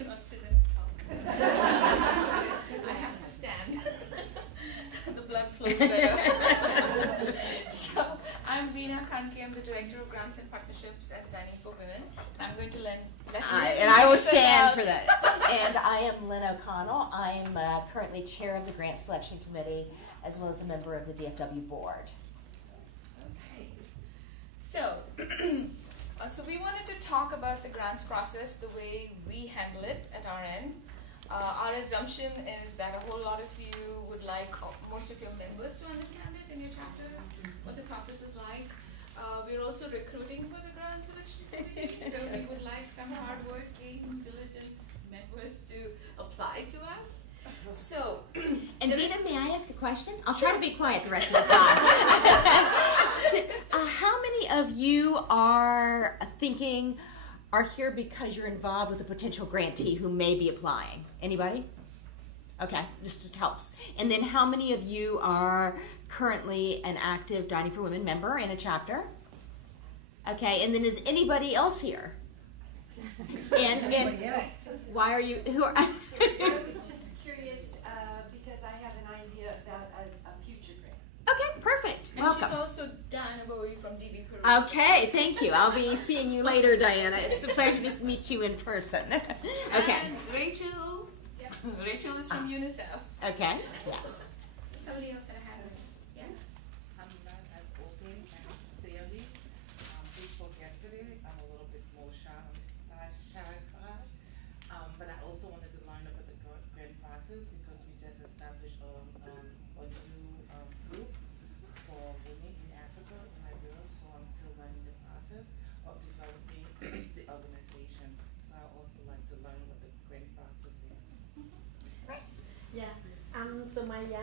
cannot sit and talk. I have to stand. The blood flows better. So, I'm Veena Khandke. I'm the Director of Grants and Partnerships at Dining for Women. And I'm going to let and I will stand for that. And I am Lynn O'Connell. I'm currently Chair of the Grant Selection Committee, as well as a member of the DFW Board. Okay. So, so we wanted to talk about the grants process, the way we handle it at our end. Our assumption is that a whole lot of you would like most of your members to understand it in your chapters, what the process is like. We're also recruiting for the grant selection committee, so we would like some hardworking, diligent members to apply to us. So, and Veena, may I ask a question? I'll try to be quiet the rest of the time. So, how many of you are thinking are here because you're involved with a potential grantee who may be applying? Anybody? Okay, just helps. And then how many of you are currently an active Dining for Women member in a chapter? Okay, and then is anybody else here? And why are you, who are? I was just curious because I have an idea about a future grant. Okay, perfect. And welcome. She's also Diana Bowie from DB Peru. Okay, thank you. I'll be seeing you later, Diana. It's a pleasure to meet you in person. Okay. And Rachel. Yep. Rachel is from UNICEF. Okay, yes. Somebody else had a hand. Yeah? I'm not as open as Sandy. We spoke yesterday. I'm a little bit more shy side. But I also wanted to learn about the grant process because we just established a new group for women in Africa and Liberia. So I'm still learning the process of developing the organization. So I also like to learn what the grant process is. Yeah, I'm Sumaya.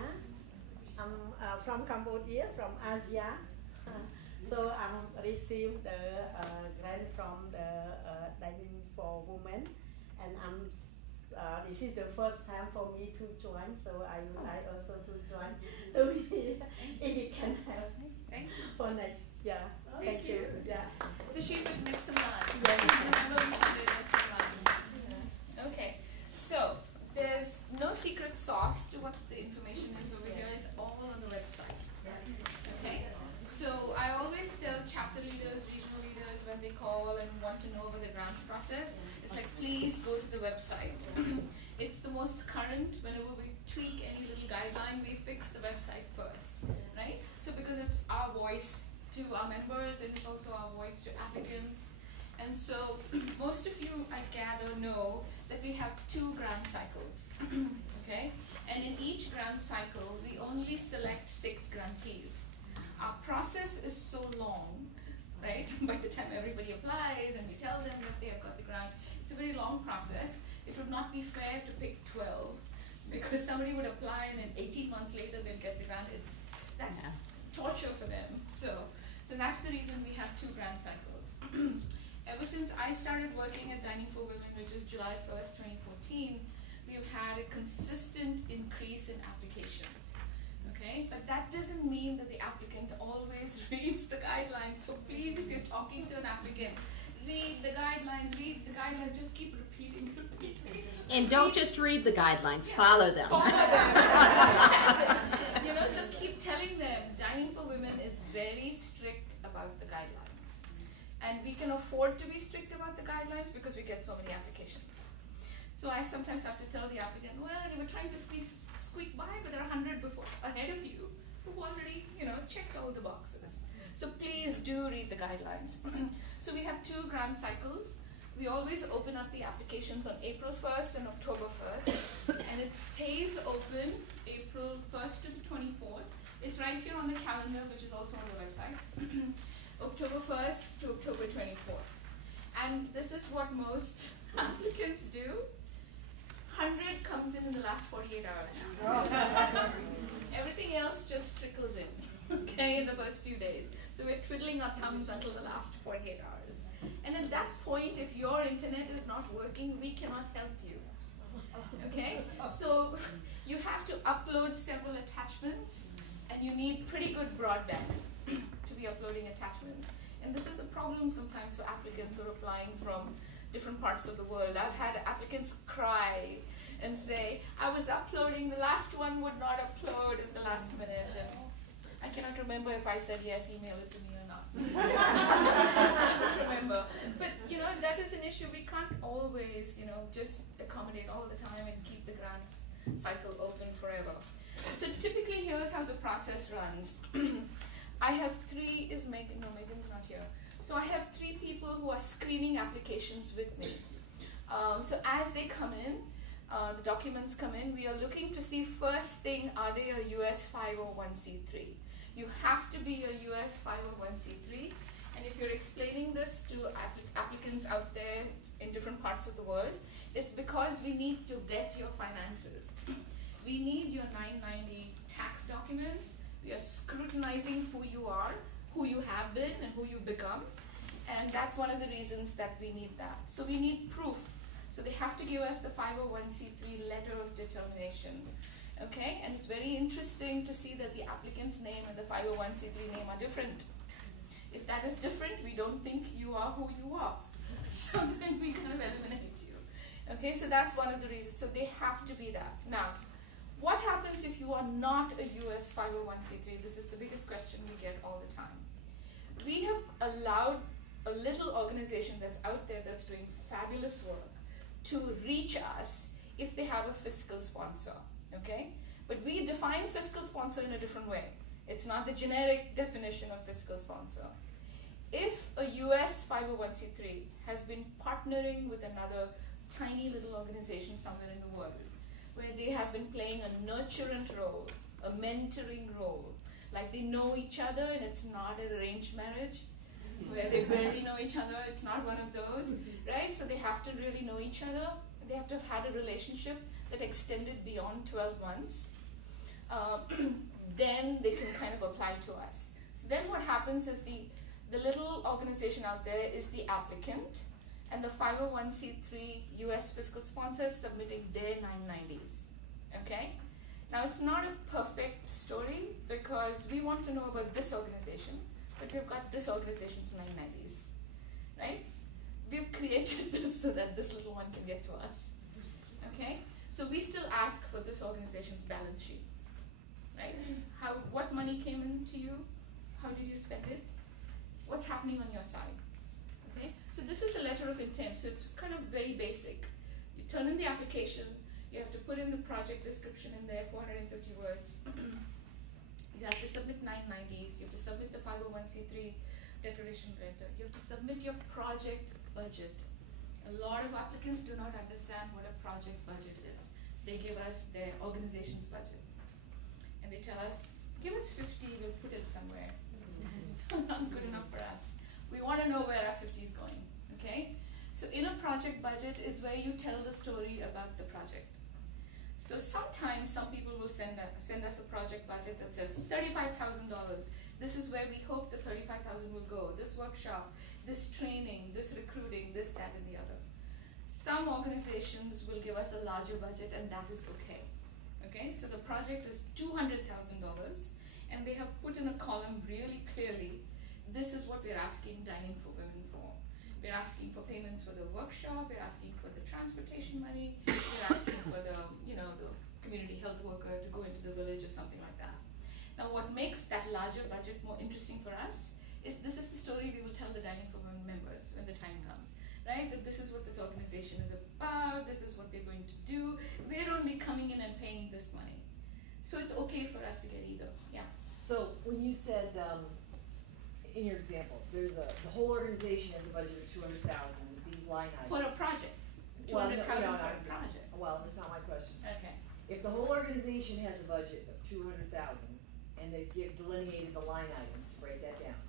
I'm from Cambodia, from Asia. So I received the grant from the Dining for Women, and this is the first time for me to join. So I would like also to join. If you can help me. Thank you. For next, yeah. Thank you. Yeah. So she's with Mix and Line. Okay, so there's no secret sauce to what the information is over here. It's all on the website. Okay, so I always tell chapter leaders, regional leaders when they call and want to know about the grants process, it's like, please go to the website. It's the most current. Whenever we tweak any little guideline, we fix the website first, right? So because it's our voice to our members and it's also our voice to applicants. And so most of you, I gather, know that we have 2 grant cycles, okay? And in each grant cycle, we only select 6 grantees. Our process is so long, right? By the time everybody applies and we tell them that they have got the grant, it's a very long process. It would not be fair to pick 12 because somebody would apply and then 18 months later they'll get the grant. That's torture for them. So that's the reason we have 2 grant cycles. Ever since I started working at Dining for Women, which is July 1st, 2014, we've had a consistent increase in applications, okay? But that doesn't mean that the applicant always reads the guidelines. So please, if you're talking to an applicant, read the guidelines, just keep repeating. And don't just read the guidelines, follow them. Follow them. So keep telling them Dining for Women is very strict about the guidelines. And we can afford to be strict about the guidelines because we get so many applications. So I sometimes have to tell the applicant, well, they were trying to squeak by, but there are 100 ahead of you who've already, checked all the boxes. So please do read the guidelines. So we have 2 grant cycles. We always open up the applications on April 1st and October 1st. And it stays open April 1st to the 24th. It's right here on the calendar, which is also on the website. October 1st to October 24th. And this is what most applicants do. 100 comes in the last 48 hours. Everything else just trickles in, okay, in the first few days. So we're twiddling our thumbs until the last 48 hours. And at that point, if your internet is not working, we cannot help you. Okay? So you have to upload several attachments, and you need pretty good broadband to be uploading attachments. And this is a problem sometimes for applicants who are applying from different parts of the world. I've had applicants cry and say, I was uploading, the last one would not upload at the last minute. And I cannot remember if I said, yes, email it to me or not. I don't remember. But, you know, that is an issue. We can't always, you know, just accommodate all the time and keep the grants cycle open forever. So typically, here's how the process runs. I have three, Megan's not here. So I have three people who are screening applications with me. So as they come in, the documents come in, we are looking to see first thing, are they a US 501c3? You have to be a US 501c3, and if you're explaining this to applicants out there in different parts of the world, it's because we need to vet your finances. We need your 990 tax documents. We are scrutinizing who you are, who you have been, and who you become, and that's one of the reasons that we need that. So we need proof. So they have to give us the 501c3 letter of determination. Okay, and it's very interesting to see that the applicant's name and the 501c3 name are different. If that is different, we don't think you are who you are. So then we kind of eliminate you. Okay, so that's one of the reasons. So they have to be that. Now, what happens if you are not a US 501c3? This is the biggest question we get all the time. We have allowed a little organization that's out there that's doing fabulous work to reach us if they have a fiscal sponsor, okay? But we define fiscal sponsor in a different way. It's not the generic definition of fiscal sponsor. If a US 501c3 has been partnering with another tiny little organization somewhere in the world, where they have been playing a nurturant role, a mentoring role, like they know each other and it's not an arranged marriage, where they barely know each other, it's not one of those, right? So they have to really know each other. They have to have had a relationship that extended beyond 12 months. Then they can kind of apply to us. So then what happens is the little organization out there is the applicant, and the 501c3 US fiscal sponsor is submitting their 990s, okay? Now it's not a perfect story because we want to know about this organization, but we've got this organization's 990s, right? We've created this so that this little one can get to us, okay? So we still ask for this organization's balance sheet, right? What money came into you? How did you spend it? What's happening on your side, okay? So this is a letter of intent, so it's kind of very basic. You turn in the application, you have to put in the project description in there, 450 words. You have to submit 990s, you have to submit the 501c3 declaration letter, you have to submit your project budget. A lot of applicants do not understand what a project budget is. They give us their organization's budget. And they tell us, give us 50, we'll put it somewhere. Not good enough for us. We want to know where our 50 is going, okay? So in a project budget is where you tell the story about the project. So sometimes some people will send us a project budget that says $35,000. This is where we hope the $35,000 will go. This workshop, this training, this recruiting, this, that, and the other. Some organizations will give us a larger budget, and that is okay. Okay, so the project is $200,000, and they have put in a column really clearly. This is what we're asking Dining for Women for. We're asking for payments for the workshop. We're asking for the transportation money. We're asking for the, the community health worker to go into the village or something like that. Now, what makes that larger budget more interesting for us is this is the story we will tell the Dining for Women members when the time comes, right? That this is what this organization is about. This is what they're going to do. We're only coming in and paying this money. So it's okay for us to get either. Yeah. So when you said, in your example, the whole organization has a budget of $200,000 with these line items. For a project. $200,000 for a project. Well, that's not my question. Okay. If the whole organization has a budget of $200,000 and they've delineated the line items to break that down,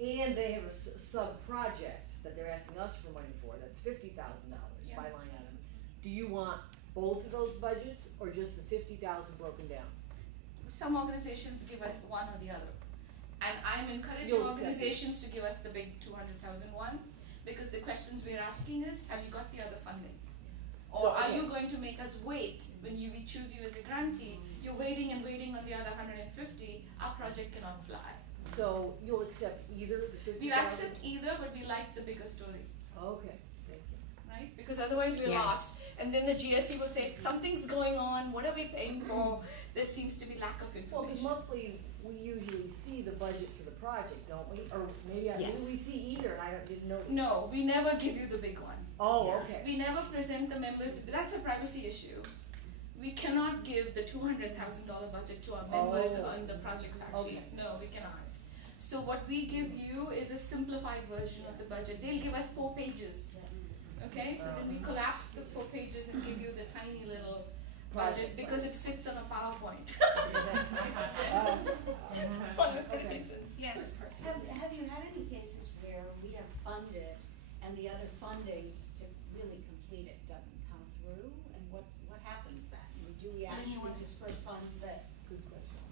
and they have a sub-project that they're asking us for money for, that's $50,000 by line item, do you want both of those budgets or just the $50,000 broken down? Some organizations give us one or the other. And I'm encouraging organizations to give us the big $200,000 one, because the questions we're asking is, have you got the other funding? Or are you going to make us wait when we choose you as a grantee? You're waiting and waiting on the other 150, our project cannot fly. So you'll accept either the $50,000? We accept either, but we like the bigger story. Okay, thank you. because otherwise we're Yeah. lost. And then the GSC will say, something's going on, what are we paying for? There seems to be lack of Well, because information. monthly, we usually see the budget for the project, don't we? Or maybe maybe Yes. we see either, and I didn't notice. No, we never give you the big one. Oh, okay. We never present the members, that's a privacy issue. We cannot give the $200,000 budget to our members Oh. on the project fact sheet. Okay. No, we cannot. So what we give you is a simplified version of the budget. They'll give us 4 pages. Okay, so then we collapse the 4 pages and give you the tiny little budget because it fits on a PowerPoint. That's one of the reasons. Yes. Have you had any cases where we have funded and the other funding to really complete it doesn't come through? And what happens then? I mean, do we actually disperse funds that Good question.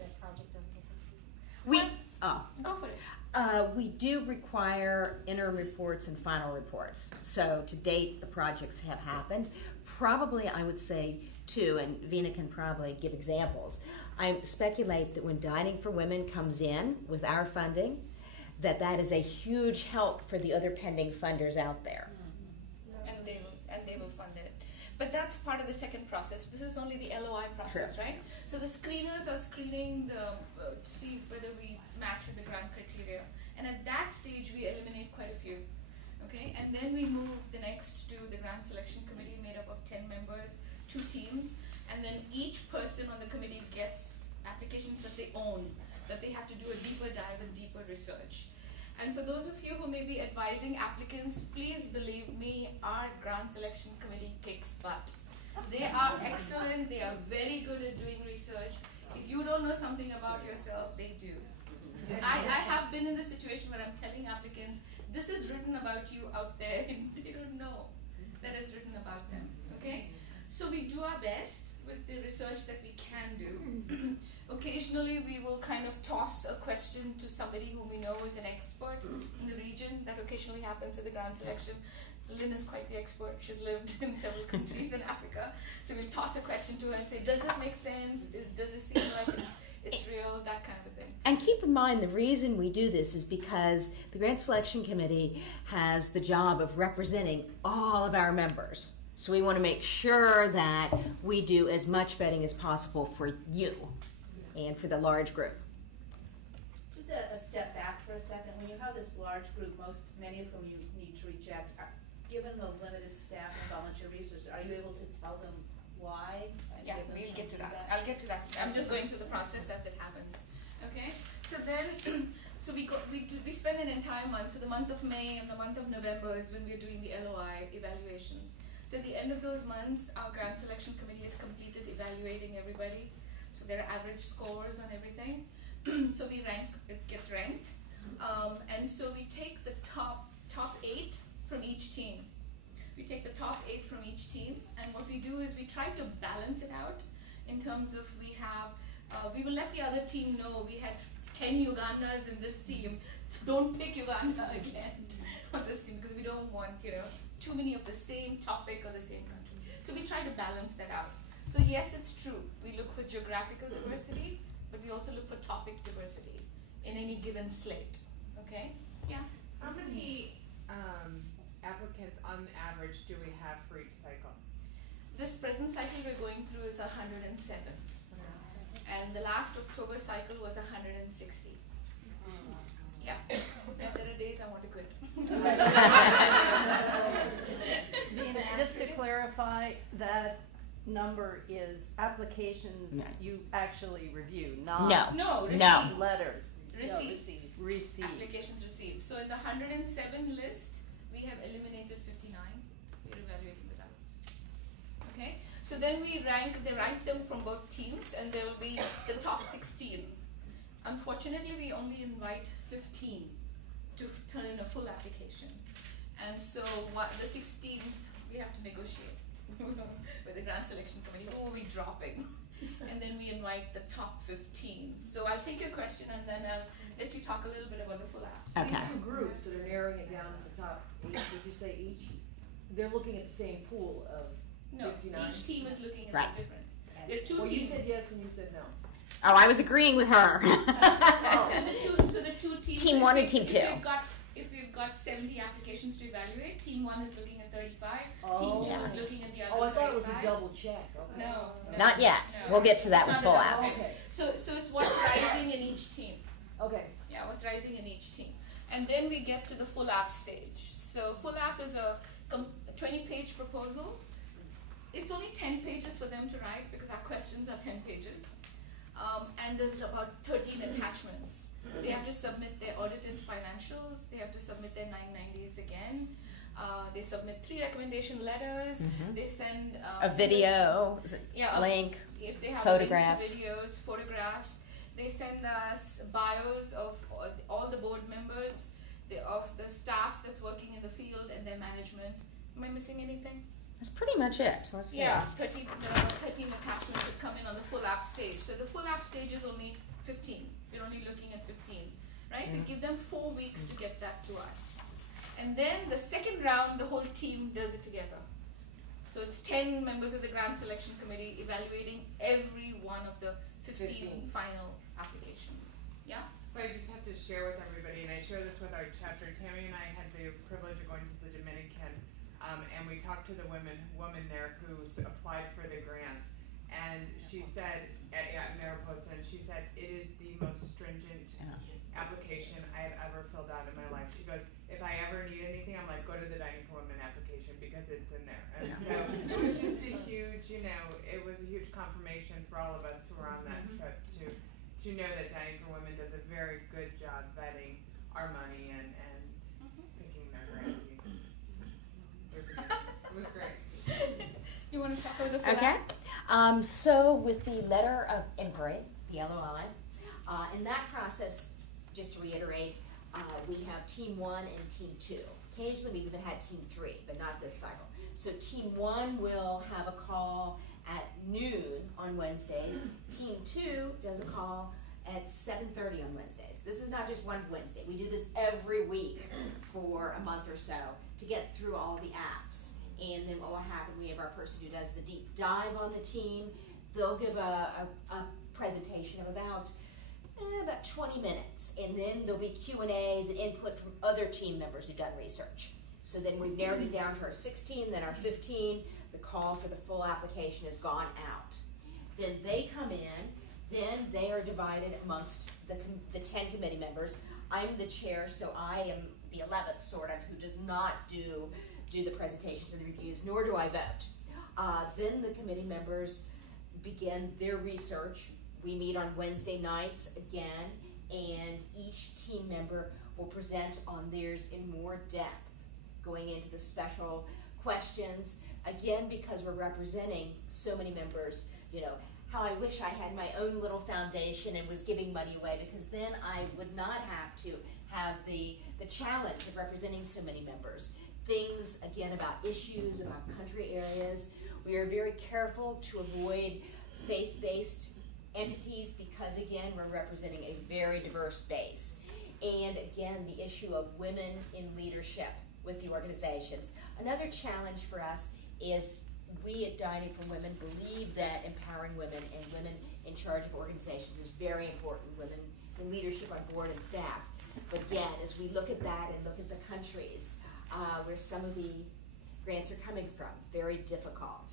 that project doesn't get completed? Go for it. We do require interim reports and final reports. So to date, the projects have happened. Probably, I would say, too, and Veena can probably give examples. I speculate that when Dining for Women comes in with our funding, that is a huge help for the other pending funders out there. And they will fund it. But that's part of the second process. This is only the LOI process, right? So the screeners are screening to see whether we match with the grant criteria. And at that stage, we eliminate quite a few. Okay? And then we move the next to the grant selection committee made up of 10 members, 2 teams. And then each person on the committee gets applications that they own, that they have to do a deeper dive and deeper research. And for those of you who may be advising applicants, please believe me, our grant selection committee kicks butt. They are excellent, they are very good at doing research. If you don't know something about yourself, they do. I have been in the situation where I'm telling applicants, this is written about you out there, and they don't know that it's written about them, okay? So we do our best with the research that we can do. Occasionally we will kind of toss a question to somebody whom we know is an expert in the region. That occasionally happens with the grant selection. Lynn is quite the expert. She's lived in several countries in Africa. So we'll toss a question to her and say, does this make sense? Does this seem like it's real? That kind of a thing. And keep in mind, the reason we do this is because the Grant Selection Committee has the job of representing all of our members. So we want to make sure that we do as much vetting as possible for you and for the large group. Just a step back for a second. When you have this large group, many of whom you need to reject, given the limited staff and volunteer resources, are you able to tell them why? Yeah, we'll get to that. I'll get to that. I'm just going through the process as it happens. Okay? So then, we spend an entire month. So the month of May and the month of November is when we're doing the LOI evaluations. So at the end of those months, our grant selection committee has completed evaluating everybody. So there are average scores on everything. So we rank, it gets ranked. And so we take the top 8 from each team. We take the top 8 from each team, and what we do is we try to balance it out in terms of we will let the other team know we had 10 Ugandas in this team. So don't pick Uganda again on this team because we don't want, too many of the same topic or the same country. So we try to balance that out. So yes, it's true. We look for geographical diversity, but we also look for topic diversity in any given slate. Okay? Yeah. How many applicants on average do we have for each cycle? This present cycle we're going through is 107. And the last October cycle was 160. Yeah. And there are days I want to quit. Just to clarify, that number is applications you actually review, not No, received. No. letters. Received. Applications received. So in the 107 list, we have eliminated 59. We're evaluating the balance. Okay? So then they rank them from both teams, and there will be the top 16. Unfortunately, we only invite 15 to turn in a full application. And so the 16th, we have to negotiate with the grant selection committee. Who are we dropping? And then we invite the top 15. So I'll take your question, and then I'll let you talk a little bit about the full apps. Okay. These 2 groups that are narrowing it down to the top 8, did you say each? They're looking at the same pool of No, 59? each team is looking at Right. it different. There are 2 Well, you teams. said yes and you said no. Oh, I was agreeing with her. So the two teams. Team if 1 we- and Team if 2. We've got if we've got 70 applications to evaluate, team 1 is looking at 35, Oh. team 2 Yeah. is looking at the other Oh, I thought it was 35. a double check, okay. No. Not yet. No. We'll get to that It's with not full a double apps. check. Okay, So it's what's rising in each team. okay. Yeah, what's rising in each team. And then we get to the full app stage. So full app is a 20-page proposal. It's only 10 pages for them to write because our questions are 10 pages. And there's about 13 attachments. They have to submit their audited financials. They have to submit their 990s again. They submit 3 recommendation letters. They send A video, yeah, link. if they have photographs. A link to videos, photographs. They send us bios of all the board members, of the staff that's working in the field, and their management. Am I missing anything? That's pretty much it. Let's see. Yeah, 13 attachments that come in on the full app stage. So the full app stage is only 15. We're only looking at 15, right? We give them 4 weeks to get that to us. And then the second round, the whole team does it together. So it's 10 members of the grant selection committee evaluating every one of the 15 final applications. Yeah? So I just have to share with everybody, and I share this with our chapter. Tammy and I had the privilege of going to the Dominican, and we talked to the woman there who applied for the grant, and she said, at Mariposa, and she said, it is the most stringent application I have ever filled out in my life. She goes, if I ever need anything, I'm like, go to the Dining for Women application because it's in there. And so it was just a huge, it was a huge confirmation for all of us who were on that trip to know that Dining for Women does a very good job vetting our money and picking their grantee. It was great. You want to talk about the full Okay. app? So with the letter of inquiry, the LOI, in that process, just to reiterate, we have team 1 and team 2. Occasionally we've even had team 3, but not this cycle. So team 1 will have a call at noon on Wednesdays. Team 2 does a call at 7:30 on Wednesdays. This is not just one Wednesday. We do this every week for a month or so to get through all the apps. And then what will happen, we have our person who does the deep dive on the team. They'll give a presentation of about 20 minutes. And then there'll be Q&As and input from other team members who've done research. So then we've narrowed it down to our 16, then our 15. The call for the full application has gone out. Then they come in. Then they are divided amongst the 10 committee members. I'm the chair, so I am the 11th, sort of, who does not do the presentations and the reviews, nor do I vote. Then the committee members begin their research. We meet on Wednesday nights again, and each team member will present on theirs in more depth, going into the special questions. Again, because we're representing so many members, how I wish I had my own little foundation and was giving money away, because then I would not have to have the challenge of representing so many members. Things, again, about issues, about country areas. We are very careful to avoid faith-based entities because, again, we're representing a very diverse base. And, again, the issue of women in leadership with the organizations. Another challenge for us is we at Dining for Women believe that empowering women and women in charge of organizations is very important, women in leadership on board and staff. But again, as we look at that and look at the countries where some of the grants are coming from, very difficult.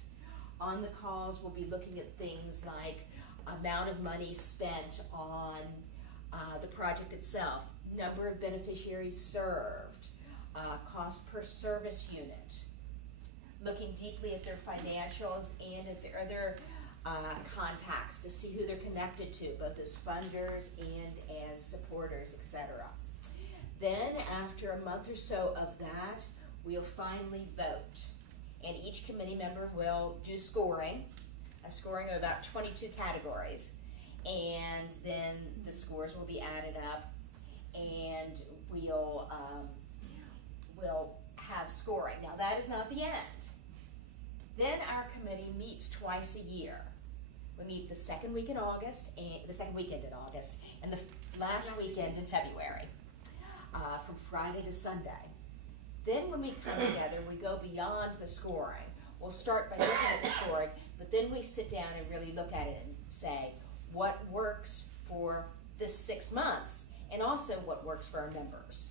On the calls, we'll be looking at things like amount of money spent on the project itself, number of beneficiaries served, cost per service unit, looking deeply at their financials and at their other contacts to see who they're connected to, both as funders and as supporters, etc. Then, after a month or so of that, we'll finally vote. And each committee member will do scoring, a scoring of about 22 categories. And then the scores will be added up, and we'll have scoring. Now, that is not the end. Then our committee meets twice a year. We meet the second week in August, and the second weekend in August, and the last weekend in February, from Friday to Sunday. Then when we come together, we go beyond the scoring. We'll start by looking at the scoring, but then we sit down and really look at it and say, what works for this 6 months, and also what works for our members.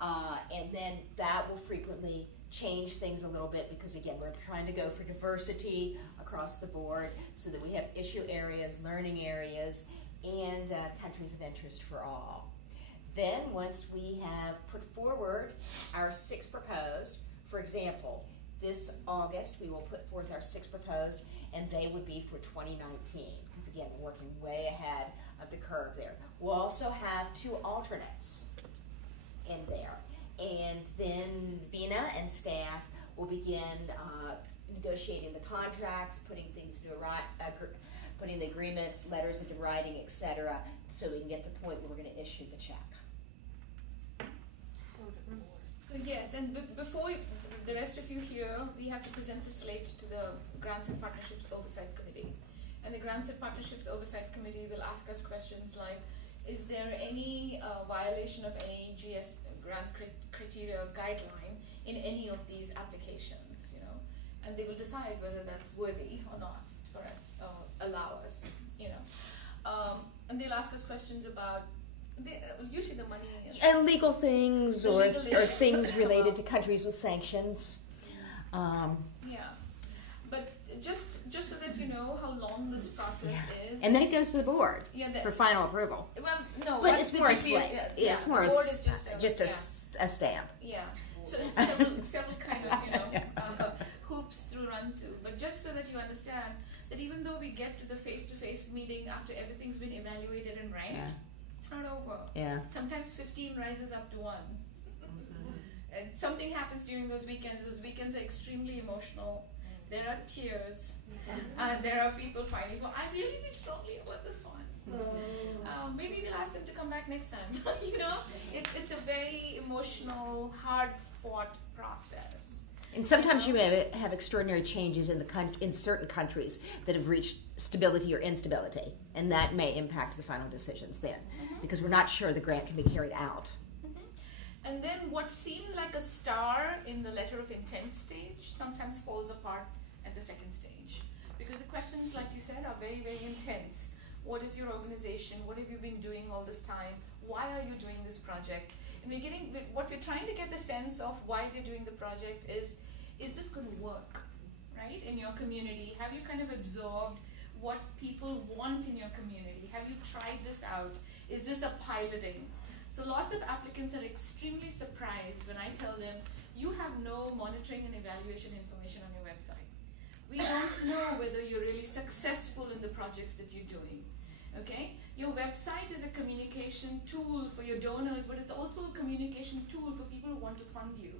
And then that will frequently change things a little bit because, again, we're trying to go for diversity across the board so that we have issue areas, learning areas, and countries of interest for all. Then, once we have put forward our 6 proposed, for example, this August we will put forth our 6 proposed, and they would be for 2019, because again, we're working way ahead of the curve there. We'll also have 2 alternates in there, and then Veena and staff will begin negotiating the contracts, putting things into putting the agreements, letters into writing, etc., so we can get to the point where we're going to issue the check. So yes, and before the rest of you here, we have to present the slate to the Grants and Partnerships Oversight Committee. And the Grants and Partnerships Oversight Committee will ask us questions like, is there any violation of any GS grant criteria guideline in any of these applications, you know? And they will decide whether that's worthy or not for us, allow us, you know. And they'll ask us questions about usually the money and legal things or things related to countries with sanctions. Yeah, but just so that you know how long this process is. And then it goes to the board for final approval. Well, no, but it's more a slate. Yeah, it's more the board is just a stamp. Yeah, so it's several kind of, you know, hoops to run to. But just so that you understand that even though we get to the face-to-face meeting after everything's been evaluated and ranked, it's not over. Yeah. Sometimes 15 rises up to 1. And something happens during those weekends. Those weekends are extremely emotional. There are tears. And there are people fighting. Well, I really feel strongly about this one. Maybe we'll ask them to come back next time. You know, it's a very emotional, hard-fought process. And sometimes you may have extraordinary changes in certain countries that have reached stability or instability, and that may impact the final decisions then, because we're not sure the grant can be carried out. And then what seemed like a star in the letter of intent stage sometimes falls apart at the second stage, because the questions, like you said, are very, very intense. What is your organization? What have you been doing all this time? Why are you doing this project? And what we're trying to get the sense of why they're doing the project is this going to work, right, in your community? Have you kind of absorbed what people want in your community? Have you tried this out? Is this a piloting? So lots of applicants are extremely surprised when I tell them, you have no monitoring and evaluation information on your website. We don't know whether you're really successful in the projects that you're doing. Okay? Your website is a communication tool for your donors, but it's also a communication tool for people who want to fund you.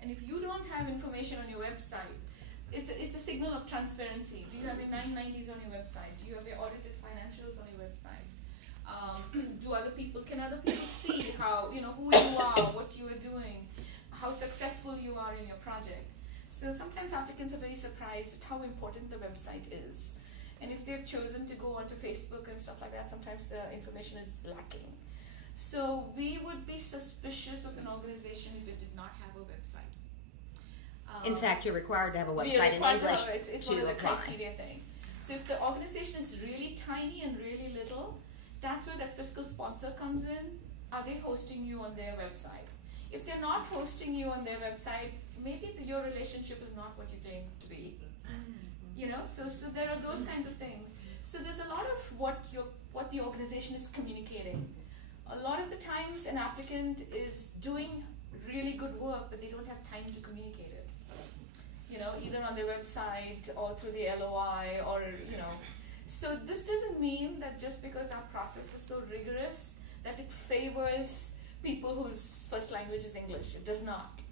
And if you don't have information on your website, it's a signal of transparency. Do you have your 990s on your website? Do you have your audited financials on your website? Can other people see how, you know, who you are, what you are doing, how successful you are in your project? So sometimes applicants are very surprised at how important the website is. And if they've chosen to go onto Facebook and stuff like that, sometimes the information is lacking. So we would be suspicious of an organization if it did not have a website. In fact, you're required to have a website in English it's to one of the apply. criteria thing. So if the organization is really tiny and really little, that's where that fiscal sponsor comes in. Are they hosting you on their website? If they're not hosting you on their website, maybe your relationship is not what you claim to be. You know, so there are those kinds of things. So there's a lot of what the organization is communicating. A lot of the times an applicant is doing really good work, but they don't have time to communicate it. You know, either on their website or through the LOI or, you know. So this doesn't mean that just because our process is so rigorous that it favors people whose first language is English. It does not.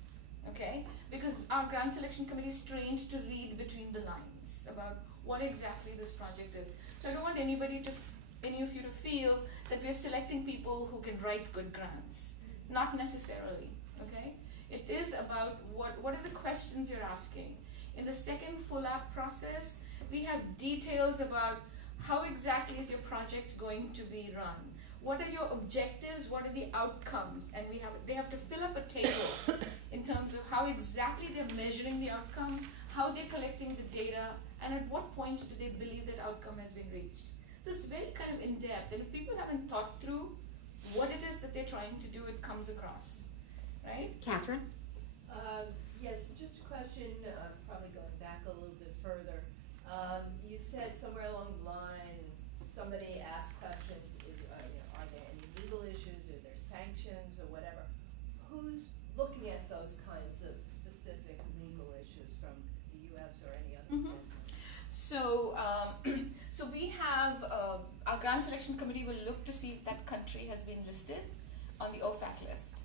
Okay? Because our grant selection committee is trained to read between the lines about what exactly this project is. So I don't want any of you to feel that we're selecting people who can write good grants. Not necessarily. Okay? It is about what are the questions you're asking. In the second full app process, we have details about how exactly is your project going to be run. What are your objectives? What are the outcomes? And they have to fill up a table in terms of how exactly they're measuring the outcome, how they're collecting the data, and at what point do they believe that outcome has been reached. So it's very kind of in-depth, and if people haven't thought through what it is that they're trying to do, it comes across. right? Catherine? Yes, just a question, probably going back a little bit further. You said somewhere along the line, somebody asked questions, are there any legal issues, are there sanctions or whatever? Who's looking at those kinds of specific legal issues from the U.S. or any other standpoint? So, so we have, our grant selection committee will look to see if that country has been listed on the OFAC list.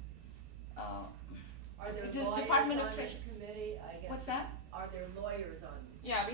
Are there the lawyers Department of on this Treasury. committee? I guess. What's that? Are there lawyers on this? Yeah,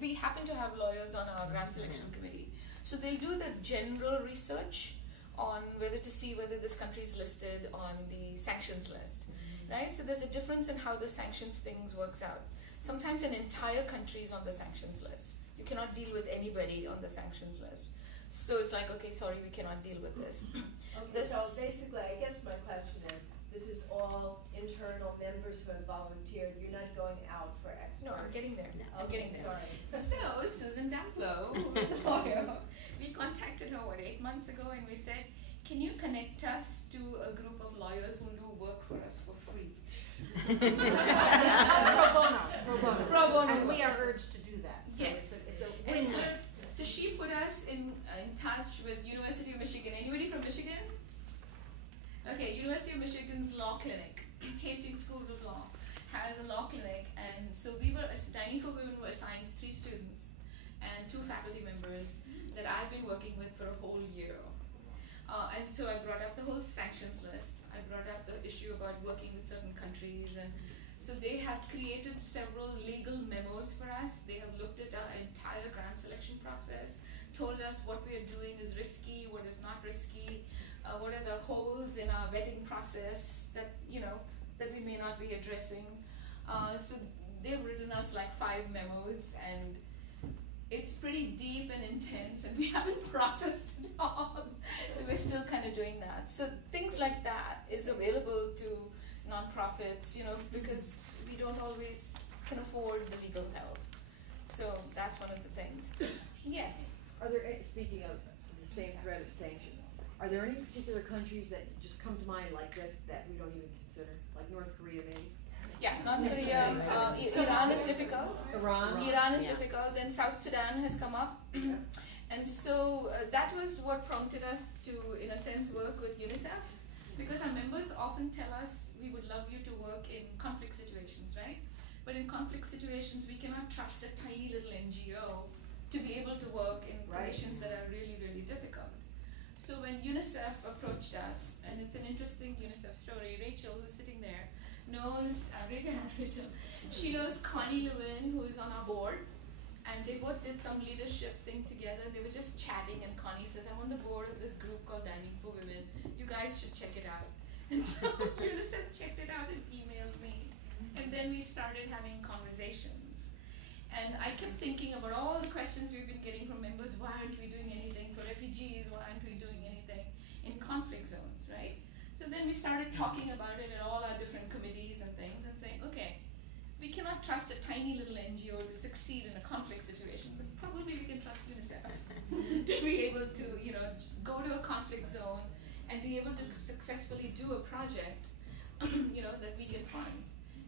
we happen to have lawyers on our grant selection committee. So they'll do the general research on whether to see whether this country is listed on the sanctions list, right? So there's a difference in how the sanctions things works out. Sometimes an entire country is on the sanctions list. You cannot deal with anybody on the sanctions list. So it's like, okay, sorry, we cannot deal with this. Okay, so basically, I guess my question is, this is all internal members who have volunteered. You're not going out for experts. No, I'm getting there. No. I'm getting there. Sorry. So Susan Daplow, who is a lawyer, we contacted her 8 months ago, and we said, can you connect us to a group of lawyers who do work for us for free? Pro bono. Pro bono. And we are urged to do that. So Yes. it's a And win-win. so she put us in touch with University of Michigan. Anybody from Michigan? Okay, University of Michigan's law clinic, Hastings Schools of Law, has a law clinic, and so Dining for Women were assigned 3 students and 2 faculty members that I've been working with for a whole year. And so I brought up the whole sanctions list. I brought up the issue about working with certain countries, and so they have created several legal memos for us. They have looked at our entire grant selection process, told us what we are doing is risky, what is not risky, what are the holes in our vetting process that that we may not be addressing. So they've written us like 5 memos, and it's pretty deep and intense, and we haven't processed it all. So we're still kind of doing that. So things like that is available to nonprofits, because we don't always can afford the legal help. So that's one of the things. Yes. Are there, speaking of the same thread of sanctions, are there any particular countries that just come to mind like this that we don't even consider? Like North Korea, maybe? Yeah, North Korea, Iran is difficult. Iran is difficult. Then South Sudan has come up. And so that was what prompted us to, in a sense, work with UNICEF. Because our members often tell us, we would love you to work in conflict situations, right? But in conflict situations, we cannot trust a tiny little NGO to be able to work in conditions that are really, really difficult. So when UNICEF approached us, and it's an interesting UNICEF story, Rachel, who's sitting there, knows, Rachel, she knows Connie Lewin, who is on our board, and they both did some leadership thing together. They were just chatting, and Connie says, I'm on the board of this group called Dining for Women. You guys should check it out. And so UNICEF checked it out and emailed me. And then we started having conversations. And I kept thinking about all the questions we've been getting from members. Why aren't we doing anything for refugees? Why aren't we doing anything in conflict zones, right? So then we started talking about it at all our different committees and things and saying, okay, we cannot trust a tiny little NGO to succeed in a conflict situation, but probably we can trust UNICEF to be able to, go to a conflict zone and be able to successfully do a project, that we can fund.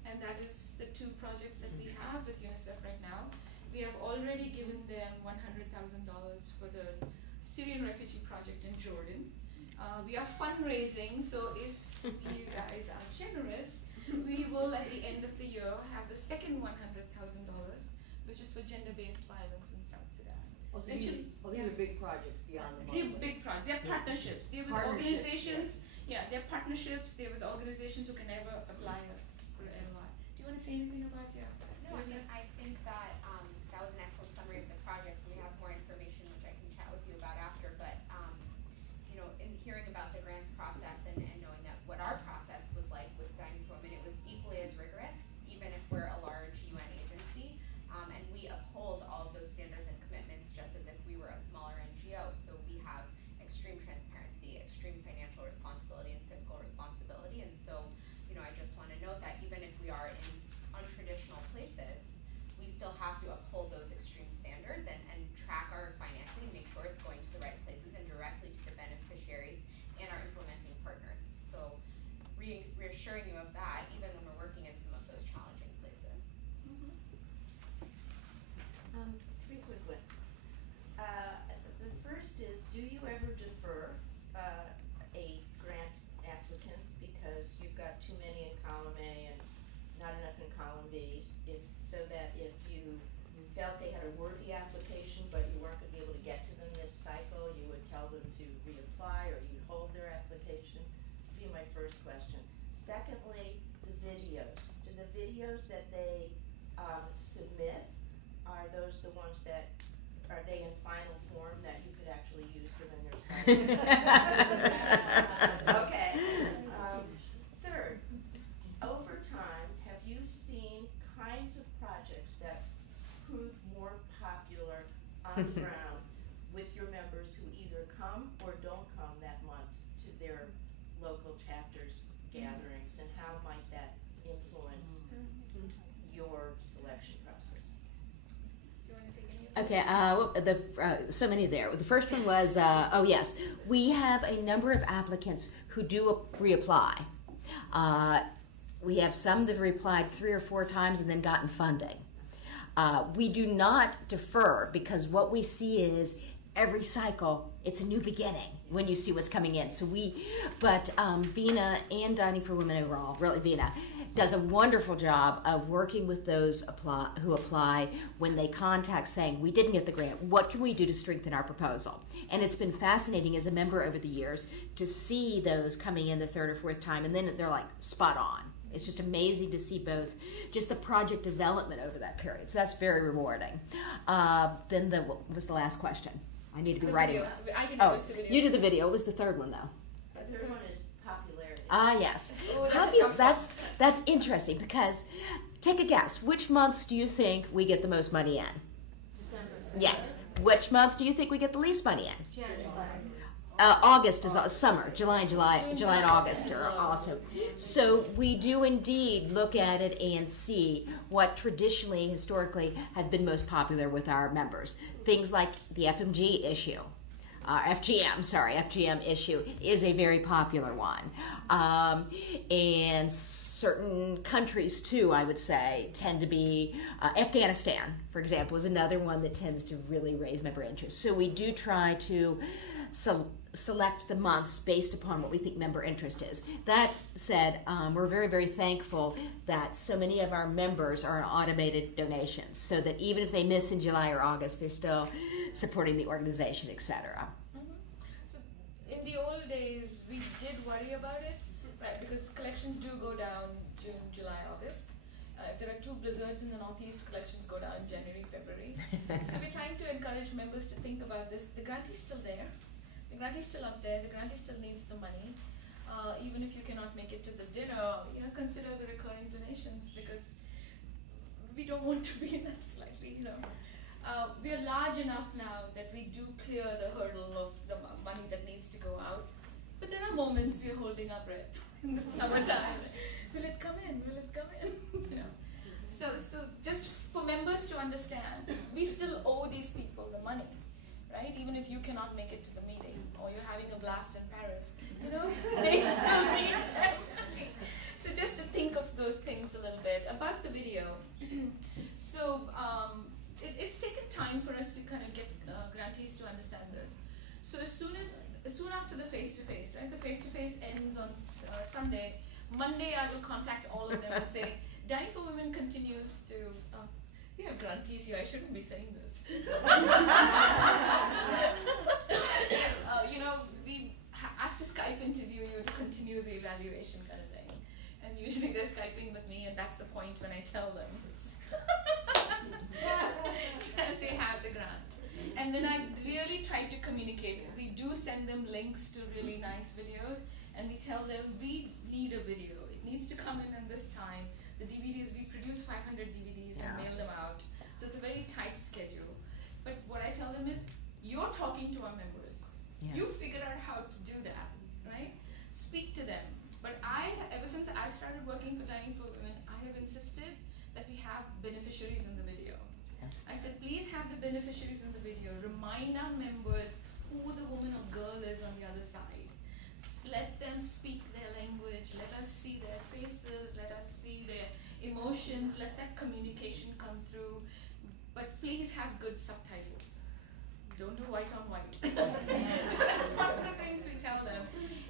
And that is the 2 projects that we have with UNICEF right now. We have already given them $100,000 for the Syrian refugee project in Jordan. We are fundraising, so if you guys are generous, we will at the end of the year have the second $100,000, which is for gender-based violence in South Sudan. Oh, so these are big projects beyond the money. They're big projects. They're partnerships. They're with organizations. Yeah, they're partnerships. They're with organizations who can never apply for LOI. Do you want to say anything about No, I think that that was an excellent summary of the projects. We have more information which I can chat with you about after. But in hearing about the grants process and knowing that what our process was like with Dining for Women, it was equally as rigorous, even if we're a large UN agency, and we uphold all of those standards and commitments just as if we were a smaller NGO. So we have extreme transparency, extreme financial responsibility, and fiscal responsibility. And so, I just want to note that even if we are in untraditional places, we still have to uphold those extreme standards and track our financing and make sure it's going to the right places and directly to the beneficiaries and our implementing partners. a worthy application, but you weren't gonna be able to get to them this cycle, you would tell them to reapply, or you'd hold their application? Would be my first question. Secondly, the videos. Do the videos that they submit, are those the ones that, are they in final form that you could actually use them in your site? Okay. Third, over time, have you seen kinds of projects that prove more popular on the ground with your members who either come or don't come that month to their local chapters gatherings, and how might that influence your selection process? You want to take any of Okay, so many there. The first one was, oh yes, we have a number of applicants who do reapply. We have some that have reapplied 3 or 4 times and then gotten funding. We do not defer, because what we see is every cycle, it's a new beginning when you see what's coming in. So Veena and Dining for Women overall, really Veena, does a wonderful job of working with those who apply when they contact saying, we didn't get the grant, what can we do to strengthen our proposal? And it's been fascinating as a member over the years to see those coming in the 3rd or 4th time, and then they're like spot on. It's just amazing to see both just the project development over that period. So that's very rewarding. Then what was the last question? I need to be writing. I can oh, the video. You did the video. What was the third one though? The third one is popularity. Ah, yes. Oh, that's interesting, because take a guess. Which months do you think we get the most money in? December. Yes. Which month do you think we get the least money in? January. August is summer. July and August are also. So we do indeed look at it and see what traditionally, historically, have been most popular with our members. Things like the FGM issue is a very popular one. And certain countries too, I would say, tend to be, Afghanistan, for example, is another one that tends to really raise member interest. So we do try to select the months based upon what we think member interest is. That said, we're very, very thankful that so many of our members are on automated donations, so that even if they miss in July or August, they're still supporting the organization, etc. So in the old days, we did worry about it, right? Because collections do go down June, July, August. If there are 2 blizzards in the Northeast, collections go down January, February. So we're trying to encourage members to think about this. The grantee's still there. The grantee's still up there. The grantee still needs the money. Even if you cannot make it to the dinner, consider the recurring donations, because we don't want to be in that slightly, we are large enough now that we do clear the hurdle of the money that needs to go out. But there are moments we are holding our breath in the summertime. Will it come in? Will it come in? So just for members to understand, we still owe these people the money, right? Even if you cannot make it to the meeting, or you're having a blast in Paris, they still need that money. So just to think of those things a little bit about the video. So it's taken time for us to kind of get grantees to understand this. So as soon after the face-to-face, right? The face-to-face ends on Sunday. Monday, I will contact all of them and say, Dining for Women continues to. We have grantees here. I shouldn't be saying this. We after Skype interview, you continue the evaluation kind of thing, and usually they're Skyping with me, and that's the point when I tell them that they have the grant. And then I really try to communicate. We do send them links to really nice videos, and we tell them we need a video. It needs to come in this time. The DVDs, we produce 500 DVDs and mail them out. So it's a very tight schedule. But what I tell them is, you're talking to our members. Yeah. You figure out how to do that, right? Speak to them. But ever since I started working for Dining for Women, I have insisted that we have beneficiaries in the video. I said, please have the beneficiaries in the video. Remind our members who the woman or girl is on the other side. Let them speak their language. Let us see their faces. Let us see their emotions. Let that communication come through. But please have good subtitles. Don't do white on white. So that's one of the things we tell them.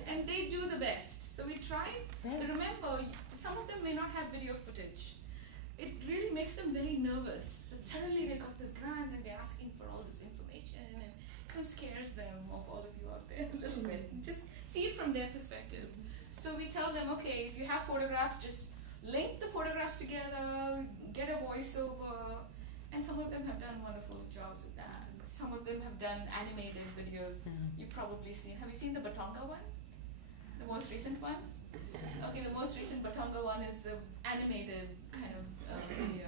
And they do the best. So we try. Remember, some of them may not have video footage. it really makes them very nervous that suddenly they got this grant and they're asking for all this information, and kind of scares them of all of you out there a little bit. Just see it from their perspective. So we tell them, okay, if you have photographs, just link the photographs together, get a voiceover, and some of them have done wonderful jobs with that. Some of them have done animated videos. You've probably seen. Have you seen the Batonga one? The most recent one? Okay, the most recent Batonga one is an animated kind of video.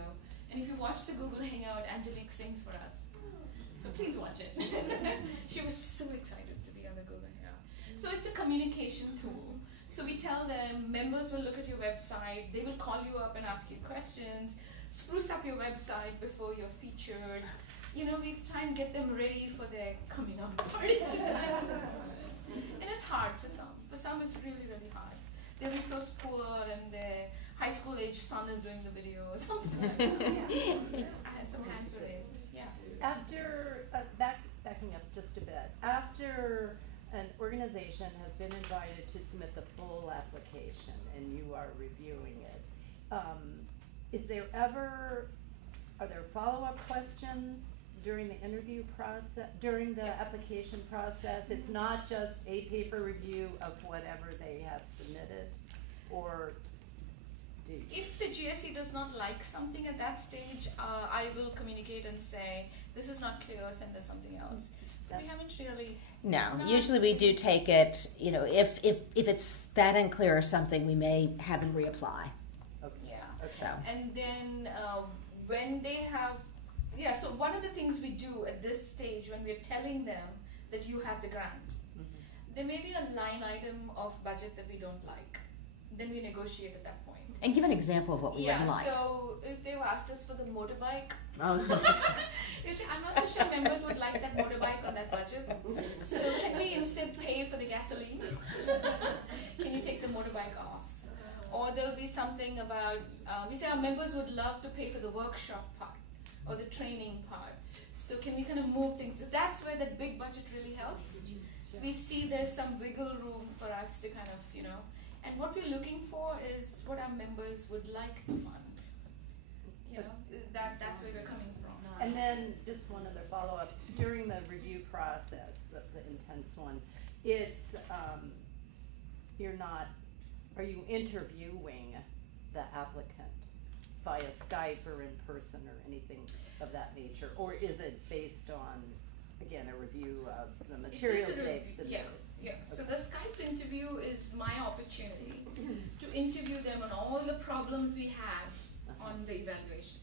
And if you watch the Google Hangout, Angelique sings for us. So please watch it. She was so excited to be on the Google Hangout. So it's a communication tool. So we tell them, members will look at your website, they will call you up and ask you questions, spruce up your website before you're featured. You know, we try and get them ready for their coming out party time. And it's hard for some. For some, it's really, really hard. They're resource poor and their high school age son is doing the video or something like that. I had some hands raised. Yeah. After, backing up just a bit, after an organization has been invited to submit the full application and you are reviewing it, are there follow-up questions during the interview process, during the application process? It's not just a paper review of whatever they have submitted, or do you? If the GSE does not like something at that stage, I will communicate and say, this is not clear, send us something else. We haven't really. No, usually we do take it, you know, if it's that unclear or something, we may have them reapply. Okay. Yeah. Okay. So. And then when they have, so one of the things we do at this stage when we're telling them that you have the grant, there may be a line item of budget that we don't like. Then we negotiate at that point. And give an example of what we wouldn't like. So if they asked us for the motorbike, Oh, I'm not so sure members would like that motorbike on that budget. So can we instead pay for the gasoline? Can you take the motorbike off? Or there'll be something about, we say our members would love to pay for the workshop part or the training part. So can we kind of move things? So that's where that big budget really helps. We see there's some wiggle room for us to kind of, you know, and what we're looking for is what our members would like to fund. You know, that's where we're coming from. And then just one other follow-up. During the review process, the intense one, it's, are you interviewing the applicant via Skype or in person or anything of that nature? Or is it based on, again, a review of the materials they've submitted? Yeah. So the Skype interview is my opportunity to interview them on all the problems we had on the evaluation.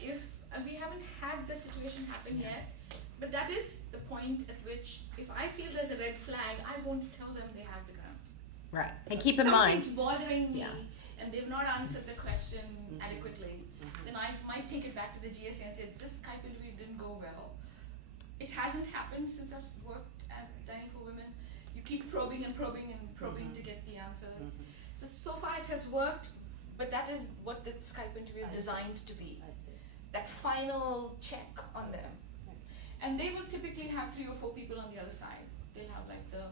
If we haven't had the situation happen yet, but that is the point at which if I feel there's a red flag, I won't tell them they have the grant. Right. And keep in mind. Something's bothering me and they've not answered the question adequately, then I might take it back to the GSA and say, this Skype interview didn't go well. It hasn't happened since I've worked at Dining for Women. You keep probing and probing and probing to get the answers. So far it has worked, but that is what the Skype interview is designed to be. That final check on them. And they will typically have 3 or 4 people on the other side. They'll have like the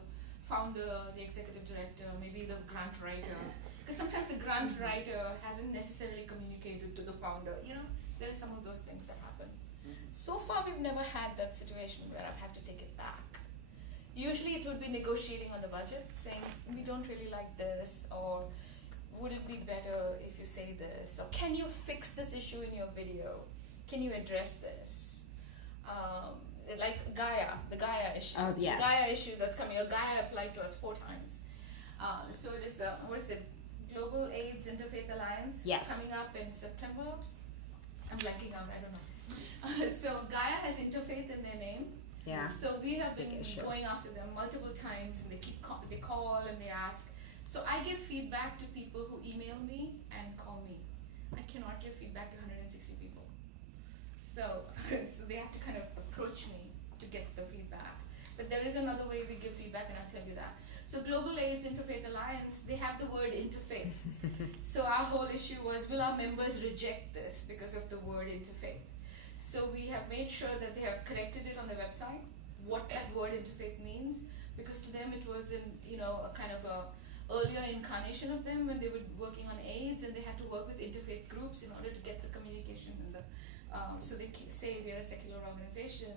founder, the executive director, maybe the grant writer. Because sometimes the grant writer hasn't necessarily communicated to the founder. You know, there are some of those things that happen. So far we've never had that situation where I've had to take it back. Usually it would be negotiating on the budget, saying we don't really like this, or would it be better if you say this, or can you fix this issue in your video? Can you address this? Like Gaia, the Gaia issue. Oh, yes. The Gaia issue that's coming. Gaia applied to us 4 times. So it is the, what is it, Global AIDS Interfaith Alliance? Yes. Coming up in September. I'm blanking out, I don't know. So Gaia has interfaith in their name. Yeah. So we have been Big issue. going after them multiple times, and they call and they ask. So I give feedback to people who email me and call me. I cannot give feedback to 160 people. So they have to kind of approach me to get the feedback. But there is another way we give feedback, and I'll tell you that. So Global AIDS Interfaith Alliance, they have the word interfaith. So our whole issue was, will our members reject this because of the word interfaith? So we have made sure that they have corrected it on the website, what that word interfaith means, because to them it was a kind of a earlier incarnation of them when they were working on AIDS and they had to work with interfaith groups in order to get the communication and so they say we are a secular organization,